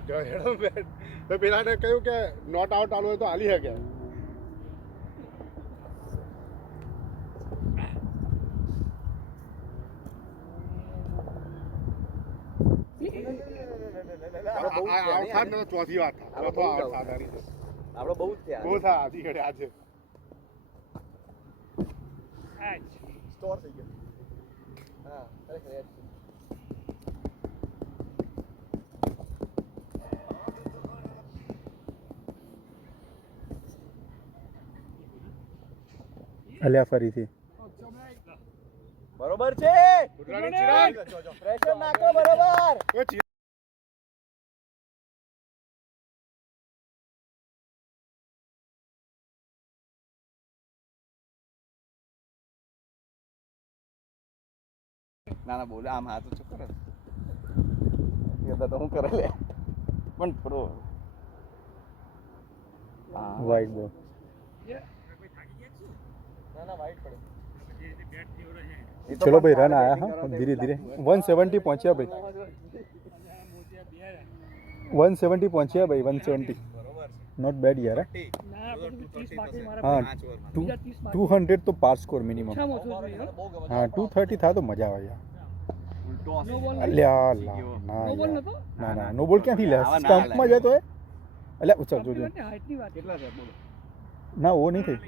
જો હેડો બેન તો પેલાને કહ્યું કે નોટ આઉટ આલો હોય તો હાલી શકે ચોથી વાત ચોથો આઉટ સાધારી છે આપણો બહુ જ થયા બહુ થા આજે હેડે આજે સ્ટોર થઈ ગયો હા અલ્યા ફરીથી બરોબર છે ચિરાગ પ્રેશર નાખો બરોબર ના ના બોલે આમ હાથ ઊંચો કરે એ તો હું કરે લે પણ થોડો વાઇડ બોલ ના ના વાઈટ પડે ચલો ભાઈ રન આયા હા ધીરે ધીરે 170 પહોંચ્યા ભાઈ 170 પહોંચ્યા ભાઈ 170 નોટ બેડ યાર ના પછી 30 બાકી મારા હા બીજા 30 બાકી 200 તો પાર સ્કોર મિનિમમ ઓછામાં ઓછું જોઈએ હો. હા 230 થાય તો મજા આવે યાર નો બોલ અલ્યા લા ના નો બોલ યાર. નતો ના ના નો બોલ ક્યાંથી લે આવા ના સ્ટમ્પમાં જાય તો એ અલ્યા ઉચા જોજો હાઈટની વાત કેટલા છે બોલો ના ઓ નહીં થઈ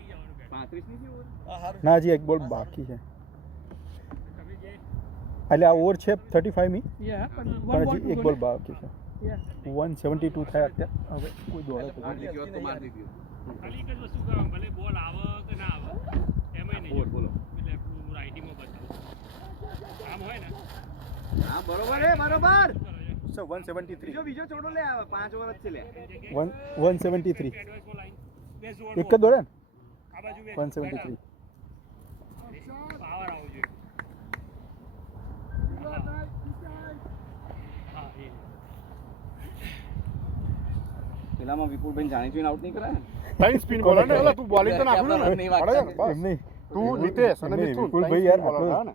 35 ની છે ઓવર? ના હજી એક બોલ બાકી છે અલ્યા આ ઓવર છે 35 મી યા પણ હજી એક બોલ બાકી છે યા 172 થાય અત્યારે હવે કોઈ દોડે તો મારી દીધી હોત તો મારી દીધી હોત. ખાલી એક જ વસ્તુ કરો ભલે બોલ આવે કે ના આવે એમાંય નહીં બોલ બોલો એટલે આપણું રાઇટિંગમાં બતાવું આમ હોય ને હા બરોબર હે બરોબર સો 173 બીજો છોડો લે આવે 5 ઓવર જ છે લે 173 એડવાન્સમાં લાઈન બે જોડ એક જ દોડે ને આ બાજુ બે 173 પાવર આવવો જોઈએ હા એ પેલામાં વિપુલભાઈ જાણી જોઈને આઉટ નહીં કરે ને ત્રણ સ્પિન બોલર ને એટલે તું બોલિંગ તો નાખું આપણા ને રન નહીં વાગતા. પડે ને બસ. એમ નહીં તું લીતેશ અને નહીં, મિથુન વિપુલભાઈ ત્રણ યાર spin bowler આટલો હતા ને.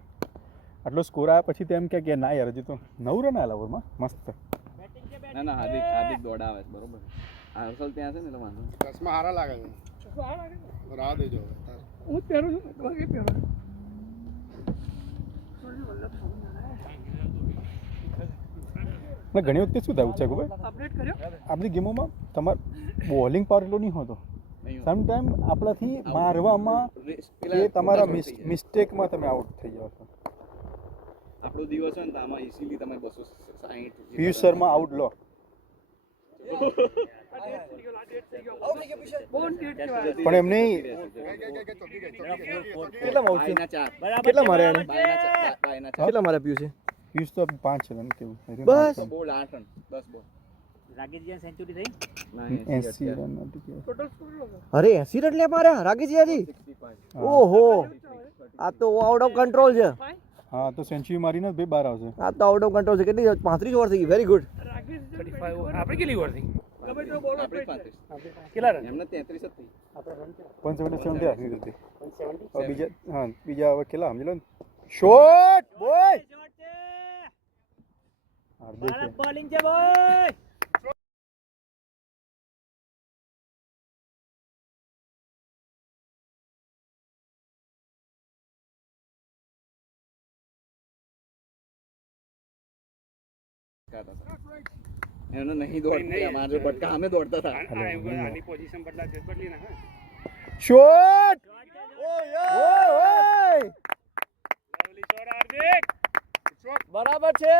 આટલો સ્કોર આવ્યા પછી તો એમ કે ના યાર હજી તો 9 રન આવેલા ઓવરમાં મસ્ત ના ના હાર્દિક દોડાવે છે બરોબર આ હર્ષલ ત્યાં છે ને એટલે વાંધો નહીં. ચશ્મા હારા લાગે છે સારા લાગે છે. રાહ દેજો હું જ પહેરું છું વાગે પહેરું એટલે ઘણી વખતે શું થાય ઉચ્ચા ભાઈ અપડેટ કર્યો આ બધી ગેમોમાં તમારો બોલિંગ પાવર એટલો નહીં હોતો નહીં હોય. સમટાઈમ આપણાથી મારવામાં એ તમારા મિસ્ટેકમાં તમે આઉટ થઈ જાઓ છો આપણો દિવસ હોય ને તો આમાં ઇઝીલી તમે 260 પિયુષ શર્મા આઉટ લો પણ એમ નહીં કેટલામાં આઉટ છે કેટલા મારે એને કેટલા મારે પિયુષે પિયુષ તો 5 રન કેવું બસ. બોલ 8 રન 10 બોલ રાકેશજી સેન્ચુરી થઈ ના 80 રન નથી કે ટોટલ સ્કોર કેટલો અરે 80 રન લે મારા રાકેશજી હજી 65 ઓહો આ તો આઉટ ઓફ કંટ્રોલ છે હા તો સેન્ચુરી મારીને ભાઈ બહાર આવશે આ તો આઉટ ઓફ કંટ્રોલ છે કેટલી 35 ઓવર થઈ ગઈ વેરી ગુડ રાકેશ 35 આપણે કેટલી ઓવર થઈ ગમે તો બોલ આપણે અપડેટ 35 કેટલા રન એમને 33 જ થઈ 177 રાખી દીધી હવે બીજા હા બીજા હવે કેટલા સમજી લો ને શોટ બોય હાર્દિક છે. બોલિંગ છે બોય એમને નહીં દોડતા મારે બટકા અમે દોડતા હતા આની પોઝિશન બદલી ના હા શોટ ઓય લવલી શોટ હાર્દિક બરાબર છે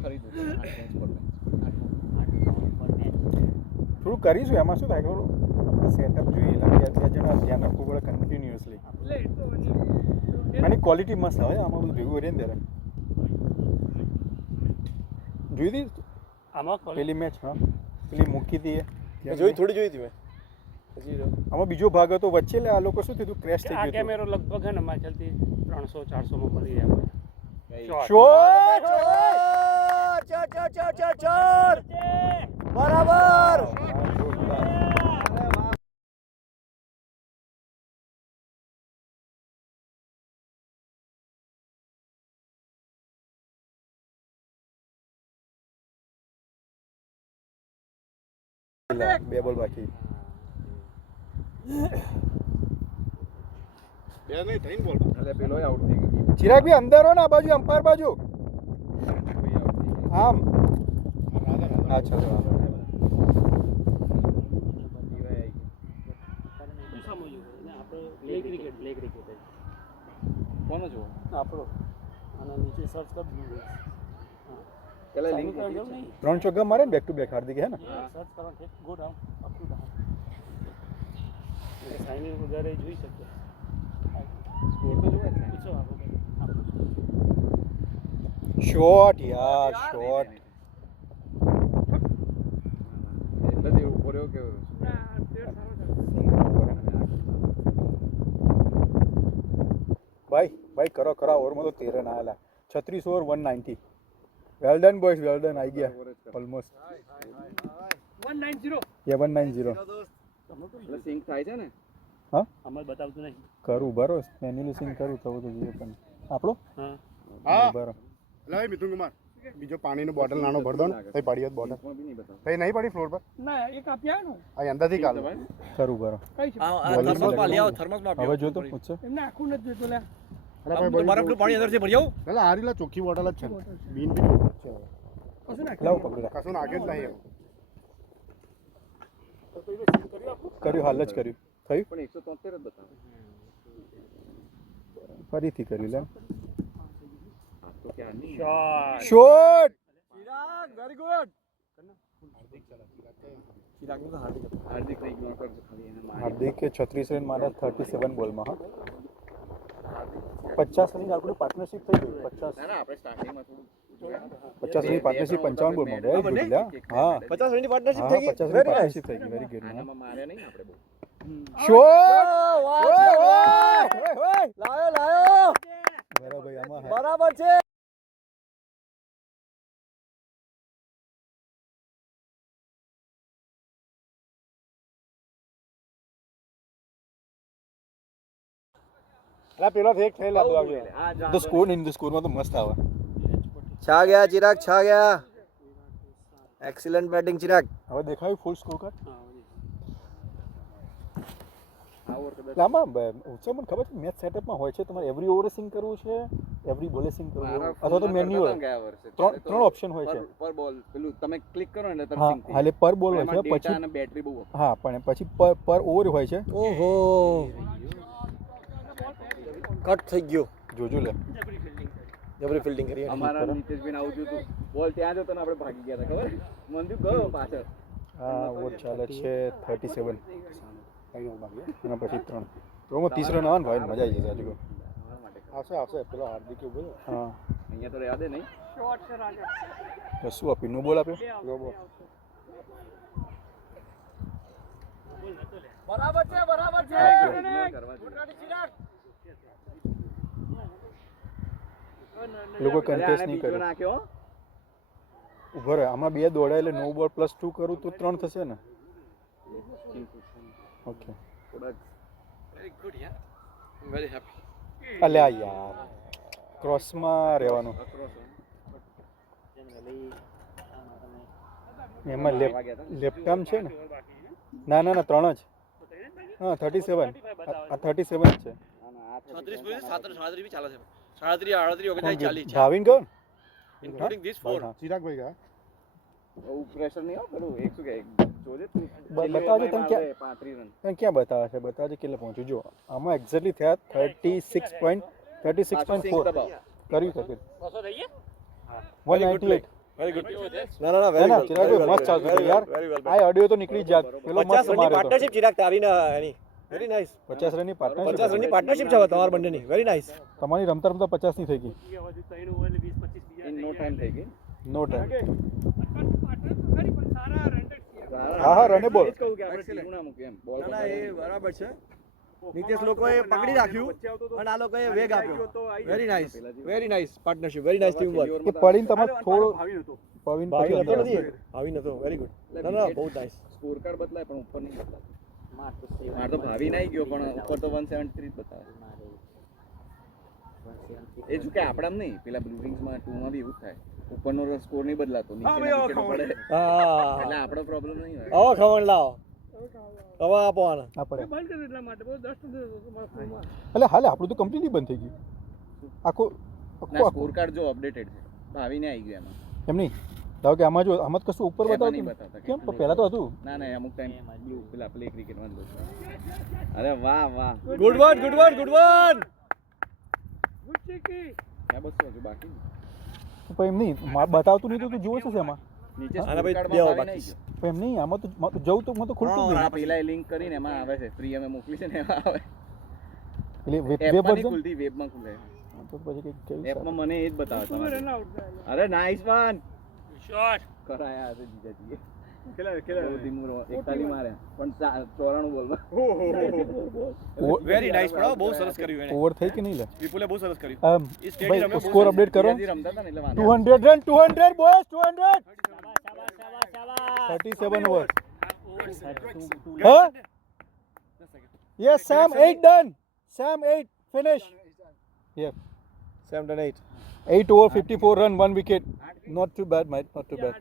ખરીદું થોડું કરીશું એમાં શું થાય ખબર સેટઅપ જોઈએ એટલે બે જણા ધ્યાન રાખવું પડે કન્ટિન્યુઅસલી એટલે એ તો હજી આની ક્વોલિટી મસ્ત આવે આમાં બધું ભેગું કરીએ ને ત્યારે જોઈ હતી આમાં પેલી મેચ હા પેલી મૂકી હતી એ જોઈ થોડી જોઈ હતી મેં આમાં બીજો ભાગ હતો વચ્ચે એટલે આ લોકો શું થયું ક્રેશ થઈ આ ગયું કેમેરો લગભગ હે ને મારા ખ્યાલથી 300-400 માં મળી જાય આપણે. શોટ ચાર ચાર ચાર ચાર ચાર બરાબર બે બોલ બાકી બે નહીં ત્રણ બોલ એટલે પેલો આઉટ થઈ ગયો ચિરાગ ભી અંદર હો ને આ બાજુ અમ્પાયર બાજુ આમ અચ્છા શું સમજ્યું ને આપણે પ્લે ક્રિકેટ કોનો જોવો આપણો અને નીચે સર્ચ કરી દીધું પેલા ચાલુ લિંક કરવા જવું નહીં 3 ચોગ્ગા મારે ને બેક ટુ બેક હાર્દિક હે ને સર્ચ કરવા છે go down up to down એટલે સાઈન વગેરે જોઈ શકીએ સ્કોર તો જોવે ને પૂછો આપણે શોટ યાર શોટ એટલે જ એવું કર્યો કે ભાઈ કરો ઓવરમાં તો 13 રન આવેલા 36 over 190. Well done boys, well done. આવી ગયા ઓલમોસ્ટ. 190. યા 190. એટલે સિંક થાય છે ને હા અમારે બતાવતું નહીં. કરું બરો મેન્યુઅલી સિંગ કરું તો બધું જોઈએ પણ આપણો હા. હા બરો લાવ મિથુન કુમાર બીજો પાણીનો બોટલ નાનો ભર દો ને કઈ પડી હોત બોટલ પણ બી નહીં બતાવતું. કઈ નહીં પડી ફ્લોર પર ના એક આપ્યા ને આ અંદરથી કાઢો કરું બરો. કઈ છે હવે જો તો પૂછો એમને આખું નથી જોઈતું લે. અરે ભાઈ મારા પેલું પાણી અંદરથી ભરી આવું. પેલા આ રીલા ચોખ્ખી બોટલ જ છે ને. બીન બી ચોખ્ખું જ છે કશું નાખ. લાવ પકડી રાખ. કશું નાખે જ નહીં એવું. કર્યું હાલ જ કર્યું થયું પણ 173 જ બતાવે. ફરીથી કર્યું લે આ તો ક્યાં નહીં. શોટ. Very good. હાર્દિકને ignore કરજો ખાલી એને મારી. હાર્દિકે 36 રન માર્યા 37 બોલમાં. હા 50 રનની આપણી પાર્ટનરશિપ થઈ ગઈ. 50 ના ના આપણે સ્ટાર્ટિંગમાં થોડું જોયા ને. 50 રનની પાર્ટનરશિપ 55 બોલમાં. વેરી ગુડ લ્યા. હા 50 રનની પાર્ટનરશિપ હા થઈ ગઈ. 50 રનની વેરી નાઇસ. પાર્ટનરશિપ થઈ ગઈ. Very good. આનામાં માર્યા નહીં આપણે બહુ. શોટ. લાયો લાયો. બરાબર આમાં બરાબર છે. અલા પેલો એક થયેલા દો આગળ આ જા તો સ્કોર નહીં તો સ્કોરમાં તો મસ્ત આવે. છા ગયા ચિરાગ, છા ગયા. Excellent batting Chirag. હવે દેખાયું ફૂલ સ્કોર કાર્ડ. આવો કદાચ આમાં ઉત્સવ મને ખબર છે મેચ સેટઅપમાં હોય છે તમારે એવરી ઓવર સિંગ કરવું છે, એવરી બોલે સિંગ કરવું છે, અથવા તો મેન્યુઅલ ગયા વર્ષે ત્રણ ઓપ્શન હોય છે. પર બોલ પેલું તમે ક્લિક કરો ને એટલે હા તરત sync હાલે પર બોલ હોય છે પછી પછી અને બેટરી બહુ હા પણ પછી પર ઓવર હોય છે. ઓહો કટ થઈ ગયો. જોજો લે જબરી ફિલ્ડિંગ કરી. અમારા નીતેશભાઈ આવું જોતું બોલ ત્યાં જતો ને આપણે ભાગી ગયા હતા ખબર મંદિર ગયો પાછળ હા ઓવર ચાલે છે 37 અને પછી 3 રોમાં 30 રન આવે ને ભાઈ મજા આવી જશે આજુ. આવશે આવશે પેલો હાર્દિક ઉભો છે. હા અહીંયા તો રહેવા દે નહીં શોર્ટ છે રાજા. તો શું આપી નો બોલ આપ્યો. નો બોલ. બરાબર છે, બરાબર છે. કરવા જોઈએ. લોકો અરે કન્ટેસ્ટ આને નહીં બીજો કરે. નાખ્યો ઉભો રહે આમાં 2 દોડાય એટલે 9 બોલ +2 કરું તો 3 થશે ને. ઓકે અલ્યા યાર ક્રોસમાં રહેવાનું એમાં લેફ્ટ આર્મ છે ને. ના ના ના 3 જ. હા 37 આ 37 છે. ભાવિન ગયો ને ચિરાગભાઈ ગયા બહુ પ્રેશર નહીં હો પેલું એક શું કે જોજે તું બતાવજો તમે ક્યાં 35 રન તમે ક્યાં બતાવે છે બતાવજો કેટલે પહોંચ્યું જો આમાં એક્ઝેક્ટલી થયા 36.4 કર્યું થતું 198. ના ના ના ના વેરી ના ગુડ. ચિરાગભાઈ મસ્ત ચાલતું હતું યાર. આ ઓડિયો તો નીકળી જાત પેલો 50 મસ્ત રનની માર્યો હતો. પાર્ટનરશિપ ચિરાગ તારી ના એની. Very nice. 50 રનની પાર્ટનરશિપ 50 રનની પાર્ટનરશિપ છે તમારા બંનેની. Very nice. તમારી રમતા રમતા 50 ની થઈ ગઈ. હજી 3 ઓવર 20 25 બીજા ઇન નો ટાઈમ થઈ ગઈ નો ટાઈમ. પાટણ તો ખરી પણ સારા રેન્ડેડ છે. હા હા રને બોલ. એ જ કહું કે આપણે સીધું ના મૂકીએ એમ બોલ ના ના એ બરાબર છે. નીતેશ લોકોએ પકડી રાખ્યું અને આ લોકોએ વેગ આપ્યો. Very nice, very nice partnership, very nice team work. એ પડીને તમારે થોડો ભાવી નતો. પવીન ભાવી પછી નતો અંદર નથી, ભાવી નતો. Very good. ના ના બહુ નાઇસ. સ્કોર કાર્ડ બદલાય પણ ઉપર નહીં બદલાય માર તો ભાવી નહીં ગયો પણ ઉપર તો 173 જ બતાવે એ જો કે આપણામ નહીં પેલા બ્લુ વિંગ્સમાં 2 માં બી એવું થાય ઉપરનો સ્કોર નહીં બદલાતો નીચે વિકેટ પડે હા એટલે આપણો પ્રોબ્લેમ નહીં હોય આવો ખવણ લાવો. હવે આપો આને. આ પડે બંધ કરી એટલા માટે બહુ 10 તમારા ફોનમાં. એટલે હાલે આપણું તો કમ્પ્લીટલી બંધ થઈ ગયું આખું ના સ્કોર કાર્ડ જો અપડેટેડ છે ભાવીને આવી ગયો એમાં એમ નહીં ધારો કે આમાં જો આમાં તો કશું ઉપર એમાં બતાવતું નહીં નહીં. બતાવતા કેમ તો પહેલા તો હતું. ના ના અમુક ટાઈમ બ્લુ પેલા પ્લે ક્રિકેટમાં જ બતાવે અરે વાહ વાહ good one, good one, good one. Good cheeky. ક્યાં બસો હજુ બાકી પણ એમ નહીં બતાવતું નહીં તો તું જુઓ છે એમાં. નીચે આના સ્કોર ભાઈ કાર્ડમાં બે ભાવી બાકી નહીં છે. ગયો પણ એમ નહીં આમાં તો જવું તો મને તો ખુલતું જ આ નહીં. પેલા લિંક કરીને એમાં આવે છે ફ્રી અમે મોકલી છે ને એમાં આવે એટલે વેબ એપમાં નહીં વર્ઝન ખુલતી વેબમાં ખુલે તો પછી કંઈક કેવું એપમાં મને એ જ બતાવે તમે તમારે રન આઉટ થયા. અરે નાઈસ વન શોટ. કરાયા હશે જીજાજીએ બહુ ધીમું 41 મારે પણ 94 બોલમાં વેરી નાઇસ પણ બહુ સરસ કર્યું એને ઓવર થઈ કે નહીં લે વિપુલે બહુ સરસ કર્યું ભાઈ સ્કોર અપડેટ કરો હજી રમતા હતા ને એટલે વાંધો 200 run 200 boys 200 37 over huh yes Sam 8 done Sam 8 finish yeah same done 8 8 over 54 run 1 wicket not too bad mate not too bad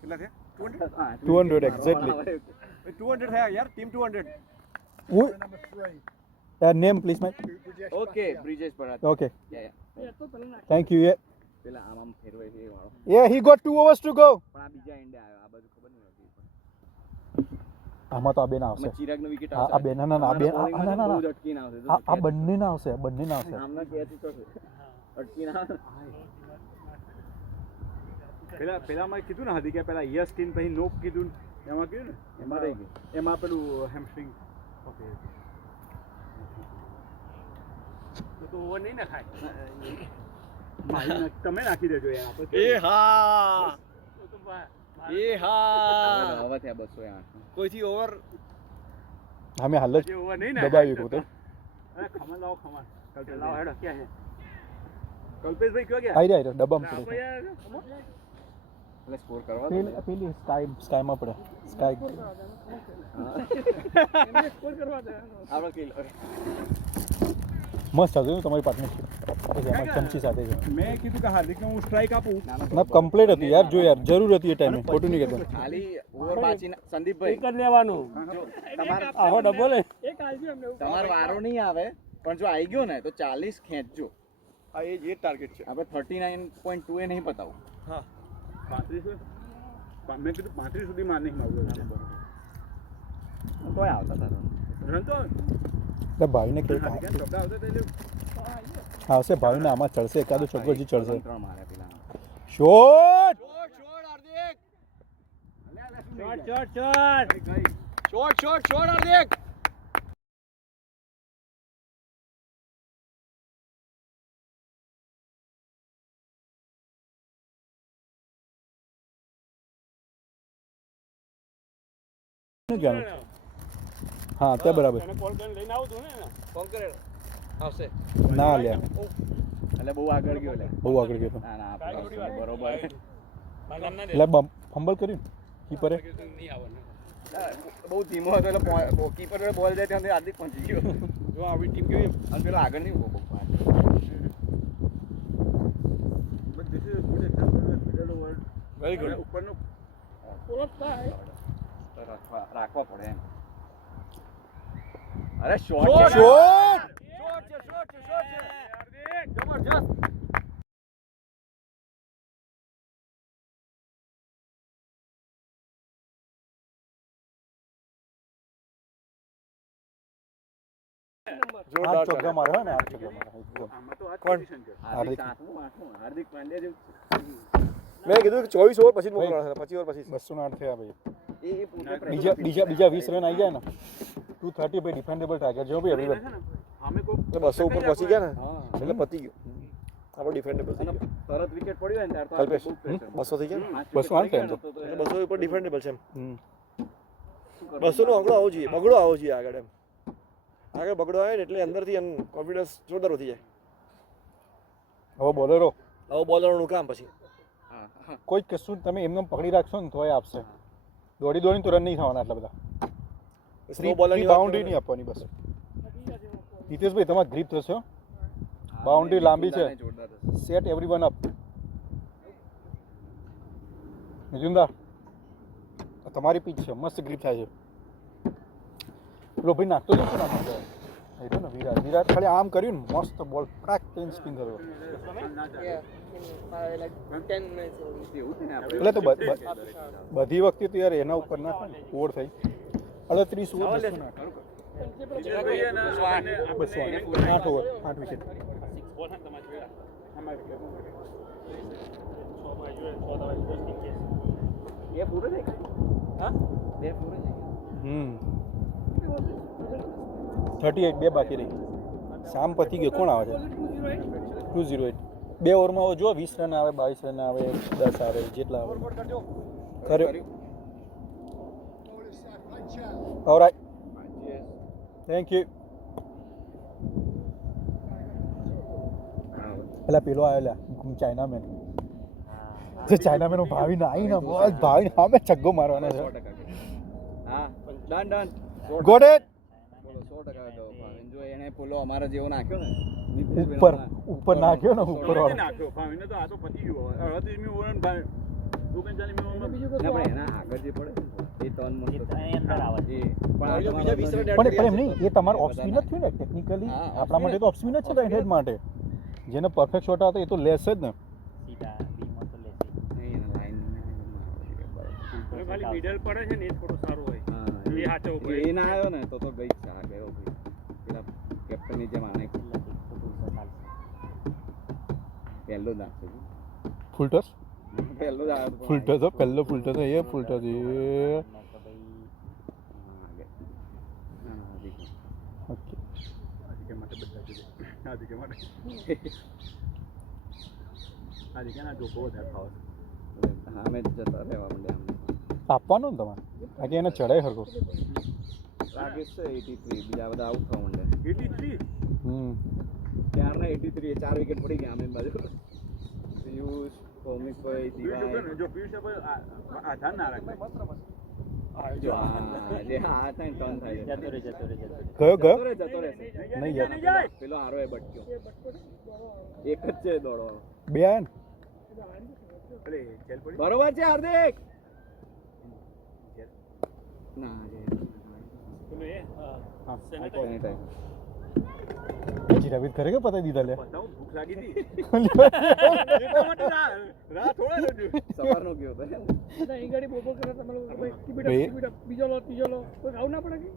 કેટલા થયા 200 exactly 200 થયા યાર team 200 Who, name please mate okay Brijesh પરાત okay yeah thank you yeah પેલા આમ ફેરવાય છે એ વાળો yeah he got 2 overs to go પણ આ બીજા એન્ડે આવ્યો આ બાજુ ખબર નહીં હોતી આમાં તો આ બે ના આવશે ચિરાગનો વિકેટ આ બે ના ના આ બે ના ના બહુ જ અટકીને આવશે આ બંને ના આવશે બંને ના આવશે આમના કેચ તો અટકીને આવે પેલા મેં કીધું ને હદી કે પેલા યસ કીન પછી નો કીધું એમાં કીધું ને એમાં રહી ગયું એમાં પેલું હેમસ્ટ્રિંગ ઓકે તો ઓવર નહીં ના ખાય તમે નાખી દેજો યાર એ હા એ હા હવે થયા 208 કોઈથી ઓવર અમે હાલ જ ઓવર નહીં દબાવ્યું પોતે અરે ખમણ લાવો ખમણ કલ્પેશ લાવો હેડો ક્યાં છે કલ્પેશભાઈ ક્યાં ગયા આઈ રહ્યા ડબ્બામાં આપણે પડે યાર એટલે સ્કોર કરવા પેલી સ્કાયમાં પડે સ્કાય સ્કોર કરવા દે આપણો કિલ મસ્ત હતું તમારી પાર્ટનરશિપ એમાં ચમચી સાથે છે મેં કીધું કે હાર્દિકને હું સ્ટ્રાઇક આપું ના કમ્પ્લીટ હતી યાર જો યાર જરૂર હતી એ ટાઈમે ખોટું નહીં કહેતો ખાલી ઓવર બાચીને સંદીપભાઈ કરી લેવાનું આહો ડબલ એક આલજી અમને તમારો વારો નહીં આવે પણ જો આવી ગયો ને તો 40 ખેંચજો આ એ જ ટાર્ગેટ છે આપણે 39.2 એ નહીં પતાવું હા 35 મેં કીધું 35 સુધી માર નહીં મારું તોય આવતા હતા રન તો એટલે ભાઈને કે શબ્દ આવતા એટલે આવશે ભાઈને આમાં ચડશે એકાદો છગ્ગો હજી ચડશે 3 માર્યા પેલા શોટ શોટ હાર્દિક હા તે બરાબર તને કોલ કરીને લઈને આવું તું ને કોણ કરે આવશે ના લે એટલે બહુ આગળ ગયો લે બહુ આગળ ગયો તો ના ના આપણે બરોબર એટલે ફંબલ કર્યું કીપરે બહુ ધીમો હતો એટલે કીપર જોડે બોલ જાય ત્યાં હાર્દિક પહોંચી ગયો જો આવી ટીમ કેવી અને પેલો આગળ નહીં ઉભો but this is good example middle over very good ઉપરનો પૂરો થાય રાખવા પડે એમ અરે શોટ શોટ જબરજસ્ત આઠ ચોગ્ગા મારે હે ને આઠ ચોગ્ગા મારે એકદમ આમાં તો આ કોણ? પોઝિશન છે હાર્દિક હાર્દિક પાંડ્યા જેવું મેં કીધું કે 24 ઓવર પછી જ મોકલવાના છે 25 ઓવર પછી 208 થયા ભાઈ એ પોતે બીજા 20 રન આવી જાય ને 230 ભાઈ ડિફેન્ડેબલ ટાર્ગેટ જો ભાઈ એવરીવન અમે કોઈ એટલે 200 ઉપર પહોંચી ગયા ને હા એટલે પતી ગયું આપણો ડિફેન્ડેબલ થઈ ગયો તરત વિકેટ પડ્યો હોય ને ત્યારે તો કલ્પેશ બહુ pressure. 200 થઈ ગયા ને? 208 થાય એમ તો. એટલે 200 ઉપર ડિફેન્ડેબલ છે એમ હમ 200 નો આંકડો આવો જોઈએ બગડો આવો જોઈએ આગળ એમ આગળ બગડો આવે ને એટલે અંદરથી એમ કોન્ફિડન્સ જોરદાર વધી જાય હવે બોલરો હવે બોલરનું કામ પછી હા હા કોઈ કશું તમે એમને પકડી રાખશો ને તોય આપશે દોડીને તો રન નહીં થવાના આટલા બધા સ્લો બોલરની બાઉન્ડ્રી નહીં આપવાની બસ નીતેશભાઈ તમારે ગ્રીપ થશે બાઉન્ડ્રી લાંબી છે જોરદાર હશે. સેટ એવરીવન અપ નિજુંદા તમારી પીચ છે મસ્ત ગ્રીપ થાય છે પેલો ભાઈ નાખતો જશે ને આમાં એ તો ને વિરાટ ખાલી આમ કર્યું ને મસ્ત બોલ ક્રાક કરીને સ્પિન કર્યો એવું છે ને આપણે એટલે તો બધી વખતે તો યાર એના ઉપર ના થાય ઓવર થઈ 38 ઓવર 8 ઓવર 8 વિકેટ એ પૂરો થઈ ગયો હા બે પૂરો થઈ ગયો 38 બે બાકી રહી શામ પતી ગયો કોણ આવે છે 208 બે ઓવરમાં જો 20 રન આવે 22 રન આવે 10 આવે જેટલા આવે કર્યો. Alright, thank you. પેલા પેલો આવ્યો લ્યા ચાઇનામેન, જે ચાઇનામેન ભાવી ને આવી ને બસ ભાવી હા મેં છગ્ગો મારવાનો છે. હા ડન ડન ગોટ ઇટ. બોલો 100% તો ભાવિન જો એને પોલો અમારા જેવો નાખ્યો ને ઉપર ઉપર નાખ્યો ને ઉપર વાળો. નાખ્યો ભાવીને તો આ તો પતી ગયો 38મી ઓવર ભાઈ 39મી ઓવરમાં બીજું ના પણ એના આગળ જે પડે એ ટર્ન એ અંદર આવે છે. પણ આ બીજા 20 રન પણ એમ નહીં, એ તમારો ઓફ સ્પિન જ થયું ને ટેકનિકલી. હા, આપણા માટે તો ઓફ સ્પિન જ છે રાઈટ હેન્ડ માટે. જેને પરફેક્ટ શોટ આવતો એ તો લેસ જ ને. સીધા બીમાં તો લેશે. નહીં એના લાઈન હવે ખાલી મિડલ પડે છે ને એ થોડું સારું હોય એ હાચવું પડે. એ ના આવ્યો ને તો ગઈ જ આ ગયો ભાઈ પેલા કેપ્ટનની જેમ આને એટલે એક તો પુરુષો ચાલશે. પહેલો જ નાખશે ફૂલ ટસ, પહેલો જ આવ્યો ફૂલ ટસ હો, પહેલો ફૂલ ટસ એ ફૂલ ટસ એ. મેં તો ભાઈ ઓકે, આદિકે માટે બધા જુદે આદિકે માટે આદિકે ના જોકો વધારે ખાવ હા મેં જતા રહેવા માંડ્યા અમને આપવાનું ને તમારે, બાકી એને ચડાય હરકો. રાકેશ છે 83 બીજા બધા આઉટ થવા માંડ્યા 83 ત્યારના 83 એ 4 વિકેટ પડી ગયા અમે બાજુ પિયુષ કોમિકભાઈ દિવાય જો પિયુષ આ ધ્યાન ના રાખે જો આ જે હા થાય ને ટર્ન થાય જતો રહે. ગયો ગયો જતો રહે નહીં યાર, પેલો હારો એ બટક્યો એક જ છે દોડો બે આયા ને. અરે ખેલ પડી બરોબર છે હાર્દિક ના જે પેલું એ હા, સેનિટાઈઝર જીરાવીર કરે કે પતાવી દીધા લે. બતાવું ભૂખ લાગી હતી સવારનો ગયો હતો અહીં ગાડી બોબો કરે તમે લોકો ભાઈ ભાઈ. બીજો લો ત્રીજો લો કોઈ ખાવું ના પડે કે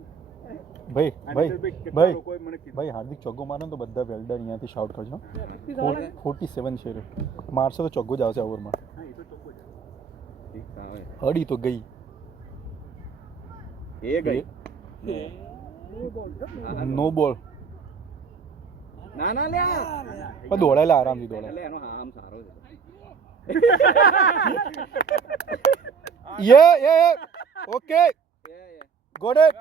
ભાઈ ભાઈ કેટલા ભાઈ લોકોએ મને કીધું ભાઈ હાર્દિક ચોગ્ગો મારે ને તો બધા વેલ્ડર અહીંયાથી શાઉટ કરજો. પ્રેક્ટિસ આવે 47 છે રે. મારશે તો ચોગ્ગો જ આવશે ઓવરમાં. હા એ તો ચોખ્ખો છે ઠીક આવે અડી તો ગઈ. એ ગઈ નો બોલ. ના ના લે પણ દોડાયેલા આરામથી દોડાય. એટલે એનો આમ સારો છે યે ઓકે, ગોટ ઇટ.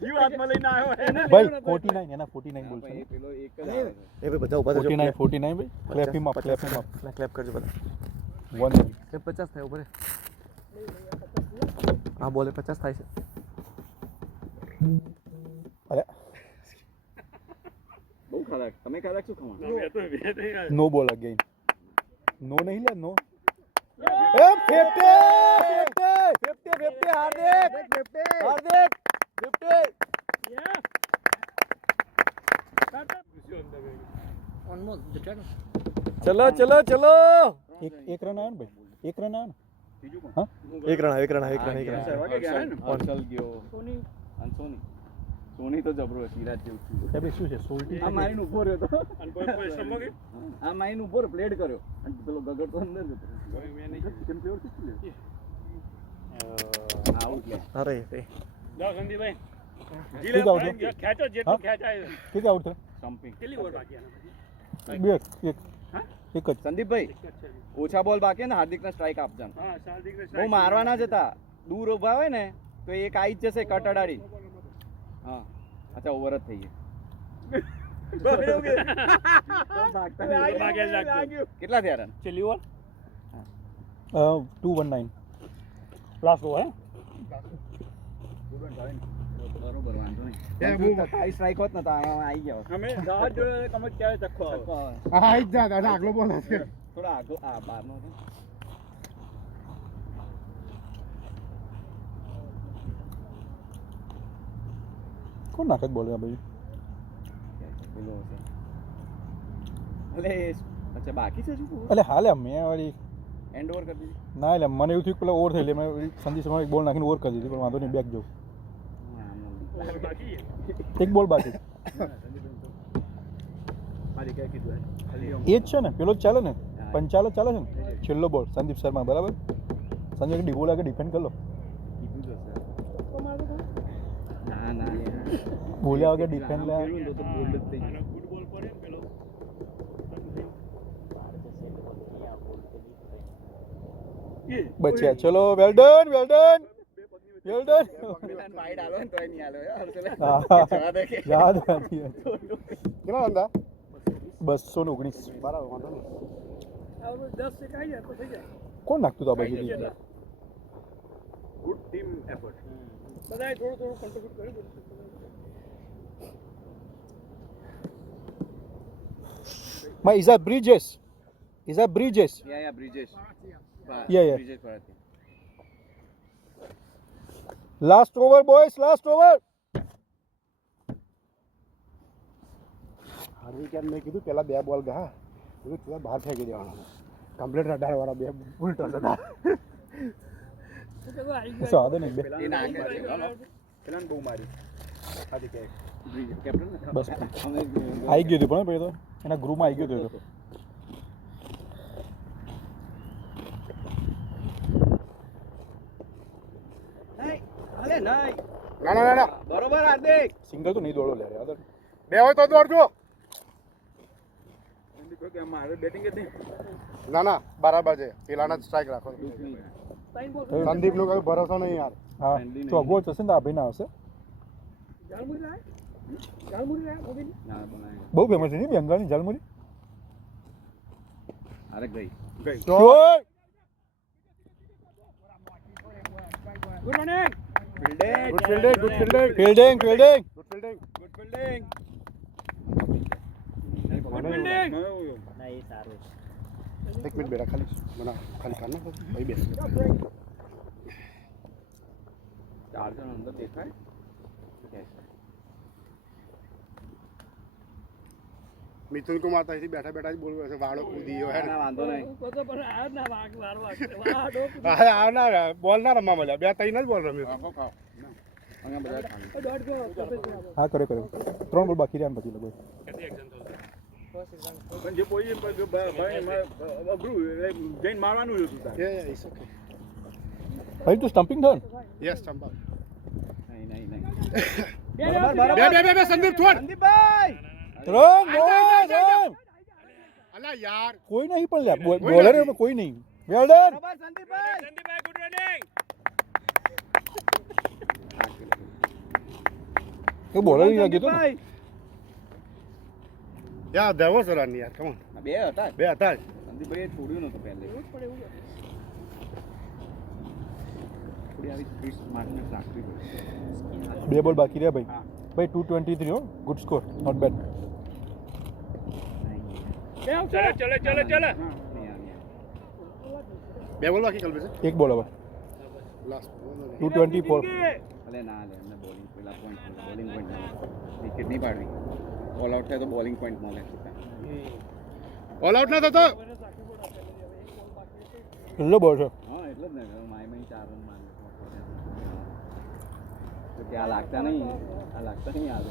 જીવ હાથમાં લઈને આવ્યો એને ભાઈ 49 એના 49 બોલ છે. પેલો એક જ આવે એ ભાઈ બધા ઉભા 49 ભાઈ. ક્લેપ હિમ અપ, ક્લેપ હિમ અપ. ક્લેપ કરજો બધા. 1 એ 50 થાય ઉપર. હા બોલે 50 થાય છે. અરે બહુ ખાધા તમે ખાધા શું ખવા નો બોલ અગેન. નો નહીં લે નો. એ 50 હાર્દિક 50. ચલો ચલો ચલો. એક રન આવ્યો ને ભાઈ, એક રન આવ્યો ને. બીજું કોણ હા, એક રન એક રન. વાગે ગયા ને હર્ષલ ગયો અને સોની તો જબરો સિરાજ જેવું થયું. સાહેબ એ શું છે સોલ્ટી? આ મારીને ઉભો રહ્યો તો અને કોઈ સમો કે આ મારીને ઉભો રહ્યો પ્લેડ કર્યો અને પેલો ગગડ તો અંદર જતો મેં નહીં ચિકન ફ્લેવર કેટલું લે આઉટ લે અરે રે. જાઓ સંદીપભાઈ ઠીક આવજો. ખેંચો જેટલું ખેંચાય કેટલી આઉટ થાય? સ્ટમ્પિંગ કેટલી ઓવર બાકી આના બે એક હા? એક જ. સંદીપભાઈ ઓછા બોલ બાકી ને હાર્દિકને સ્ટ્રાઇક આપજો હા શાર્દિકને બહુ મારવાના જ હતા દૂર ઉભા હોય ને તો એક આવી જ જશે કટ અડાડી હા અચ્છા ઓવર જ થઈ ગઈ કેટલા થયા રન છેલ્લી ઓવર 219. લાસ્ટ ઓવર હે બરોબર વાંધો નહીં સ્ટ્રાઇક હોત ને તો આમાં આવી ગયા હોત. અમે જહાજ જોડે કમત ક્યારે ચક્કો આવે હા જ જા દાદા આગલો બોલ હશે થોડા આગળ આ બારનો છે કોણ નાખે બોલ ભાઈ? પેલો હશે એટલે અચ્છા બાકી છે શું એટલે હાલે મેં વાળી એન્ડ ઓવર કરી દીધી ના એટલે મને એવું થયું કે પેલા ઓવર થઈ એટલે મેં સંદીપ શર્મા એક બોલ નાખીને ઓવર કરી દીધી, પણ વાંધો નહીં બેક જાઉં. બાકી એક બોલ બાકી મારી ક્યાં કીધું ખાલી એ જ છે ને, પેલો જ ચાલે ને, પંચાલો ચાલે છે ને, છેલ્લો બોલ સંદીપ શર્મા બરાબર. સંજય કે બોલ આગળ ડિફેન્ડ કરી લો. કીધું જ હશે ના ના બોલ્યા વગર ડિફેન્ડ લે. તો બોલ્ડ જ થઈ આનો ગુડ બોલ પડે ને પેલો બચ્યા ચલો well done well done well done wide આલો ને તોય નહીં આલો હર્ષલે હા જવા દે કે યાદ હતી કેટલા બંદા 219 બરાબર વાંધો નહીં 10 से કાઈ જાય તો થઈ જાય કોણ નાખતું હતું આ બાજુ ગુડ ટીમ એફર્ટ બધાએ થોડું થોડું કોન્ટ્રીબ્યુટ કર્યું My is that Bridges? Is that Bridges? Yeah Brijesh Yeah, yeah. Brijesh ભરતી Last over, boys. Last over. હાર્દિક યાર મેં કીધું પેલા 2 બોલ ગયા કીધું તું બહાર ફેંકી દેવાના કમ્પ્લીટ રડાર વાળા 2 ઉલટા હતા સાદે નહીં બે એ ના કે પેલાને બહુ મારી હાર્દિક બ્રિજેશ કેપ્ટન ને બસ અમે આવી ગયું હતું પણ પછી તો એના ગ્રુપમાં આવી ગયું હતું એ તો. અલે નહીં ના ના ના બરોબર હાર્દિક સિંગલ તો નહીં દોડો લે યાર 2 હોય તો દોડજો કે મારે બેટિંગ જ નહીં ના ના બરાબર છે પેલાના સ્ટ્રાઇક રાખો સંદીપ નું કઈ ભરોસો નહીં યાર હા ચોગો થશે ને તો આ ભાઈ ના આવશે જાળમુરી લાય જાળમુરી લાય મોબીન ના બનાય બહુ ફેમસ છે ને બેંગાળની જાલમુરી અરે ગઈ ઓય! Good morning good fielding good fielding fielding fielding good fielding good fielding ના એ સારું છે. એક મિનિટ બેટા ખાલી મને ખાલી કાઢ નાખો ભાઈ બેસ ચાર જણ અંદર દેખાય મિથુન કુમાર ત્યાંથી બેઠા બેઠા જ બોલવું હશે વાળો કૂદી ગયો હે ને ના વાંધો નહીં કોતો પર આ ના વાગ વાર વાગ વાહ ડોક હા આ ના બોલ ના રમવા મળ્યા 2-3 જ બોલ રમ્યો અહીંયા બધા ખાલી ડોટ ગો હા કરે કરે 3 બોલ બાકી રહ્યા ને પછી લોકો પણ જે કોઈ ભાઈ અઘરું જઈને મારવાનું જ હતું તારે ઇટ્સ ઓકે ભાઈ તું સ્ટમ્પિંગ થયો ને યસ ચંપા નહીં નહીં નહીં બે સંદીપ છોડ સંદીપભાઈ ત્રણ બોલ અલા યાર કોઈ નહીં પણ લે બોલર એમાં કોઈ નહીં વેલ ડન બરાબર સંદીપભાઈ ગુડ રનિંગ એ બોલર નહીં લાગ્યો તો ને યાર દેર વોઝ અ રન યાર કમ ઓન બે હતા બે હતા જ. સંદીપભાઈ છોડ્યું નતું પહેલે થોડી આવી સ્પીડ મારીને રાખવી પડે 2 બોલ બાકી રહ્યા ભાઈ ભાઈ 223 હો ગુડ સ્કોર નોટ બેડ ચલે ચલે ચલે ચલે બે બોલ બાકી કલ્પે છે એક બોલ હવે લાસ્ટ 224 અલે ના લે એમને બોલિંગ પેલા પોઈન્ટ બોલિંગ પોઈન્ટ વિકેટ નહીં પાડવી ઓલ આઉટ થાય તો બોલિંગ પોઈન્ટ મળે ઓલ આઉટ ના થતો કેટલો બોલ છે હા એટલે જ ને માય માય 4 રન મારે તો કે આ લાગતા નહીં આવે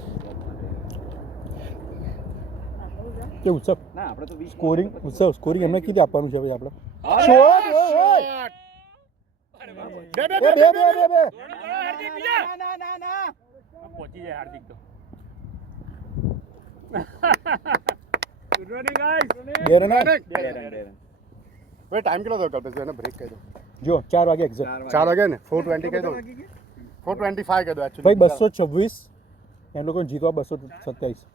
કે ઉત્સવ ના આપણે તો 20 સ્કોરિંગ ઉત્સવ સ્કોરિંગ એમને કીધી આપવાનું છે ભાઈ આપણે શોટ બે બે બે બે બે બે બે ના પહોંચી જાય હાર્દિક તો ગુડ મોર્નિંગ ગાઈસ બે રન આવે? બે રન ભાઈ ટાઈમ કેટલો થયો કલ્પેશ એને બ્રેક કહી દો જો 4 વાગે એક્ઝેક્ટ 4 વાગે ને 4:20 કહી દો 4:25 કહી દો ભાઈ એકચ્યુઅલી 226 એમ લોકોને જીતવા 227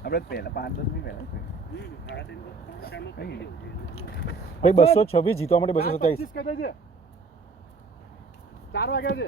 આપણે પહેલા 5-10 મિનિટ પહેલા ભાઈ 226 જીતવા માટે 227 4 વાગ્યા છે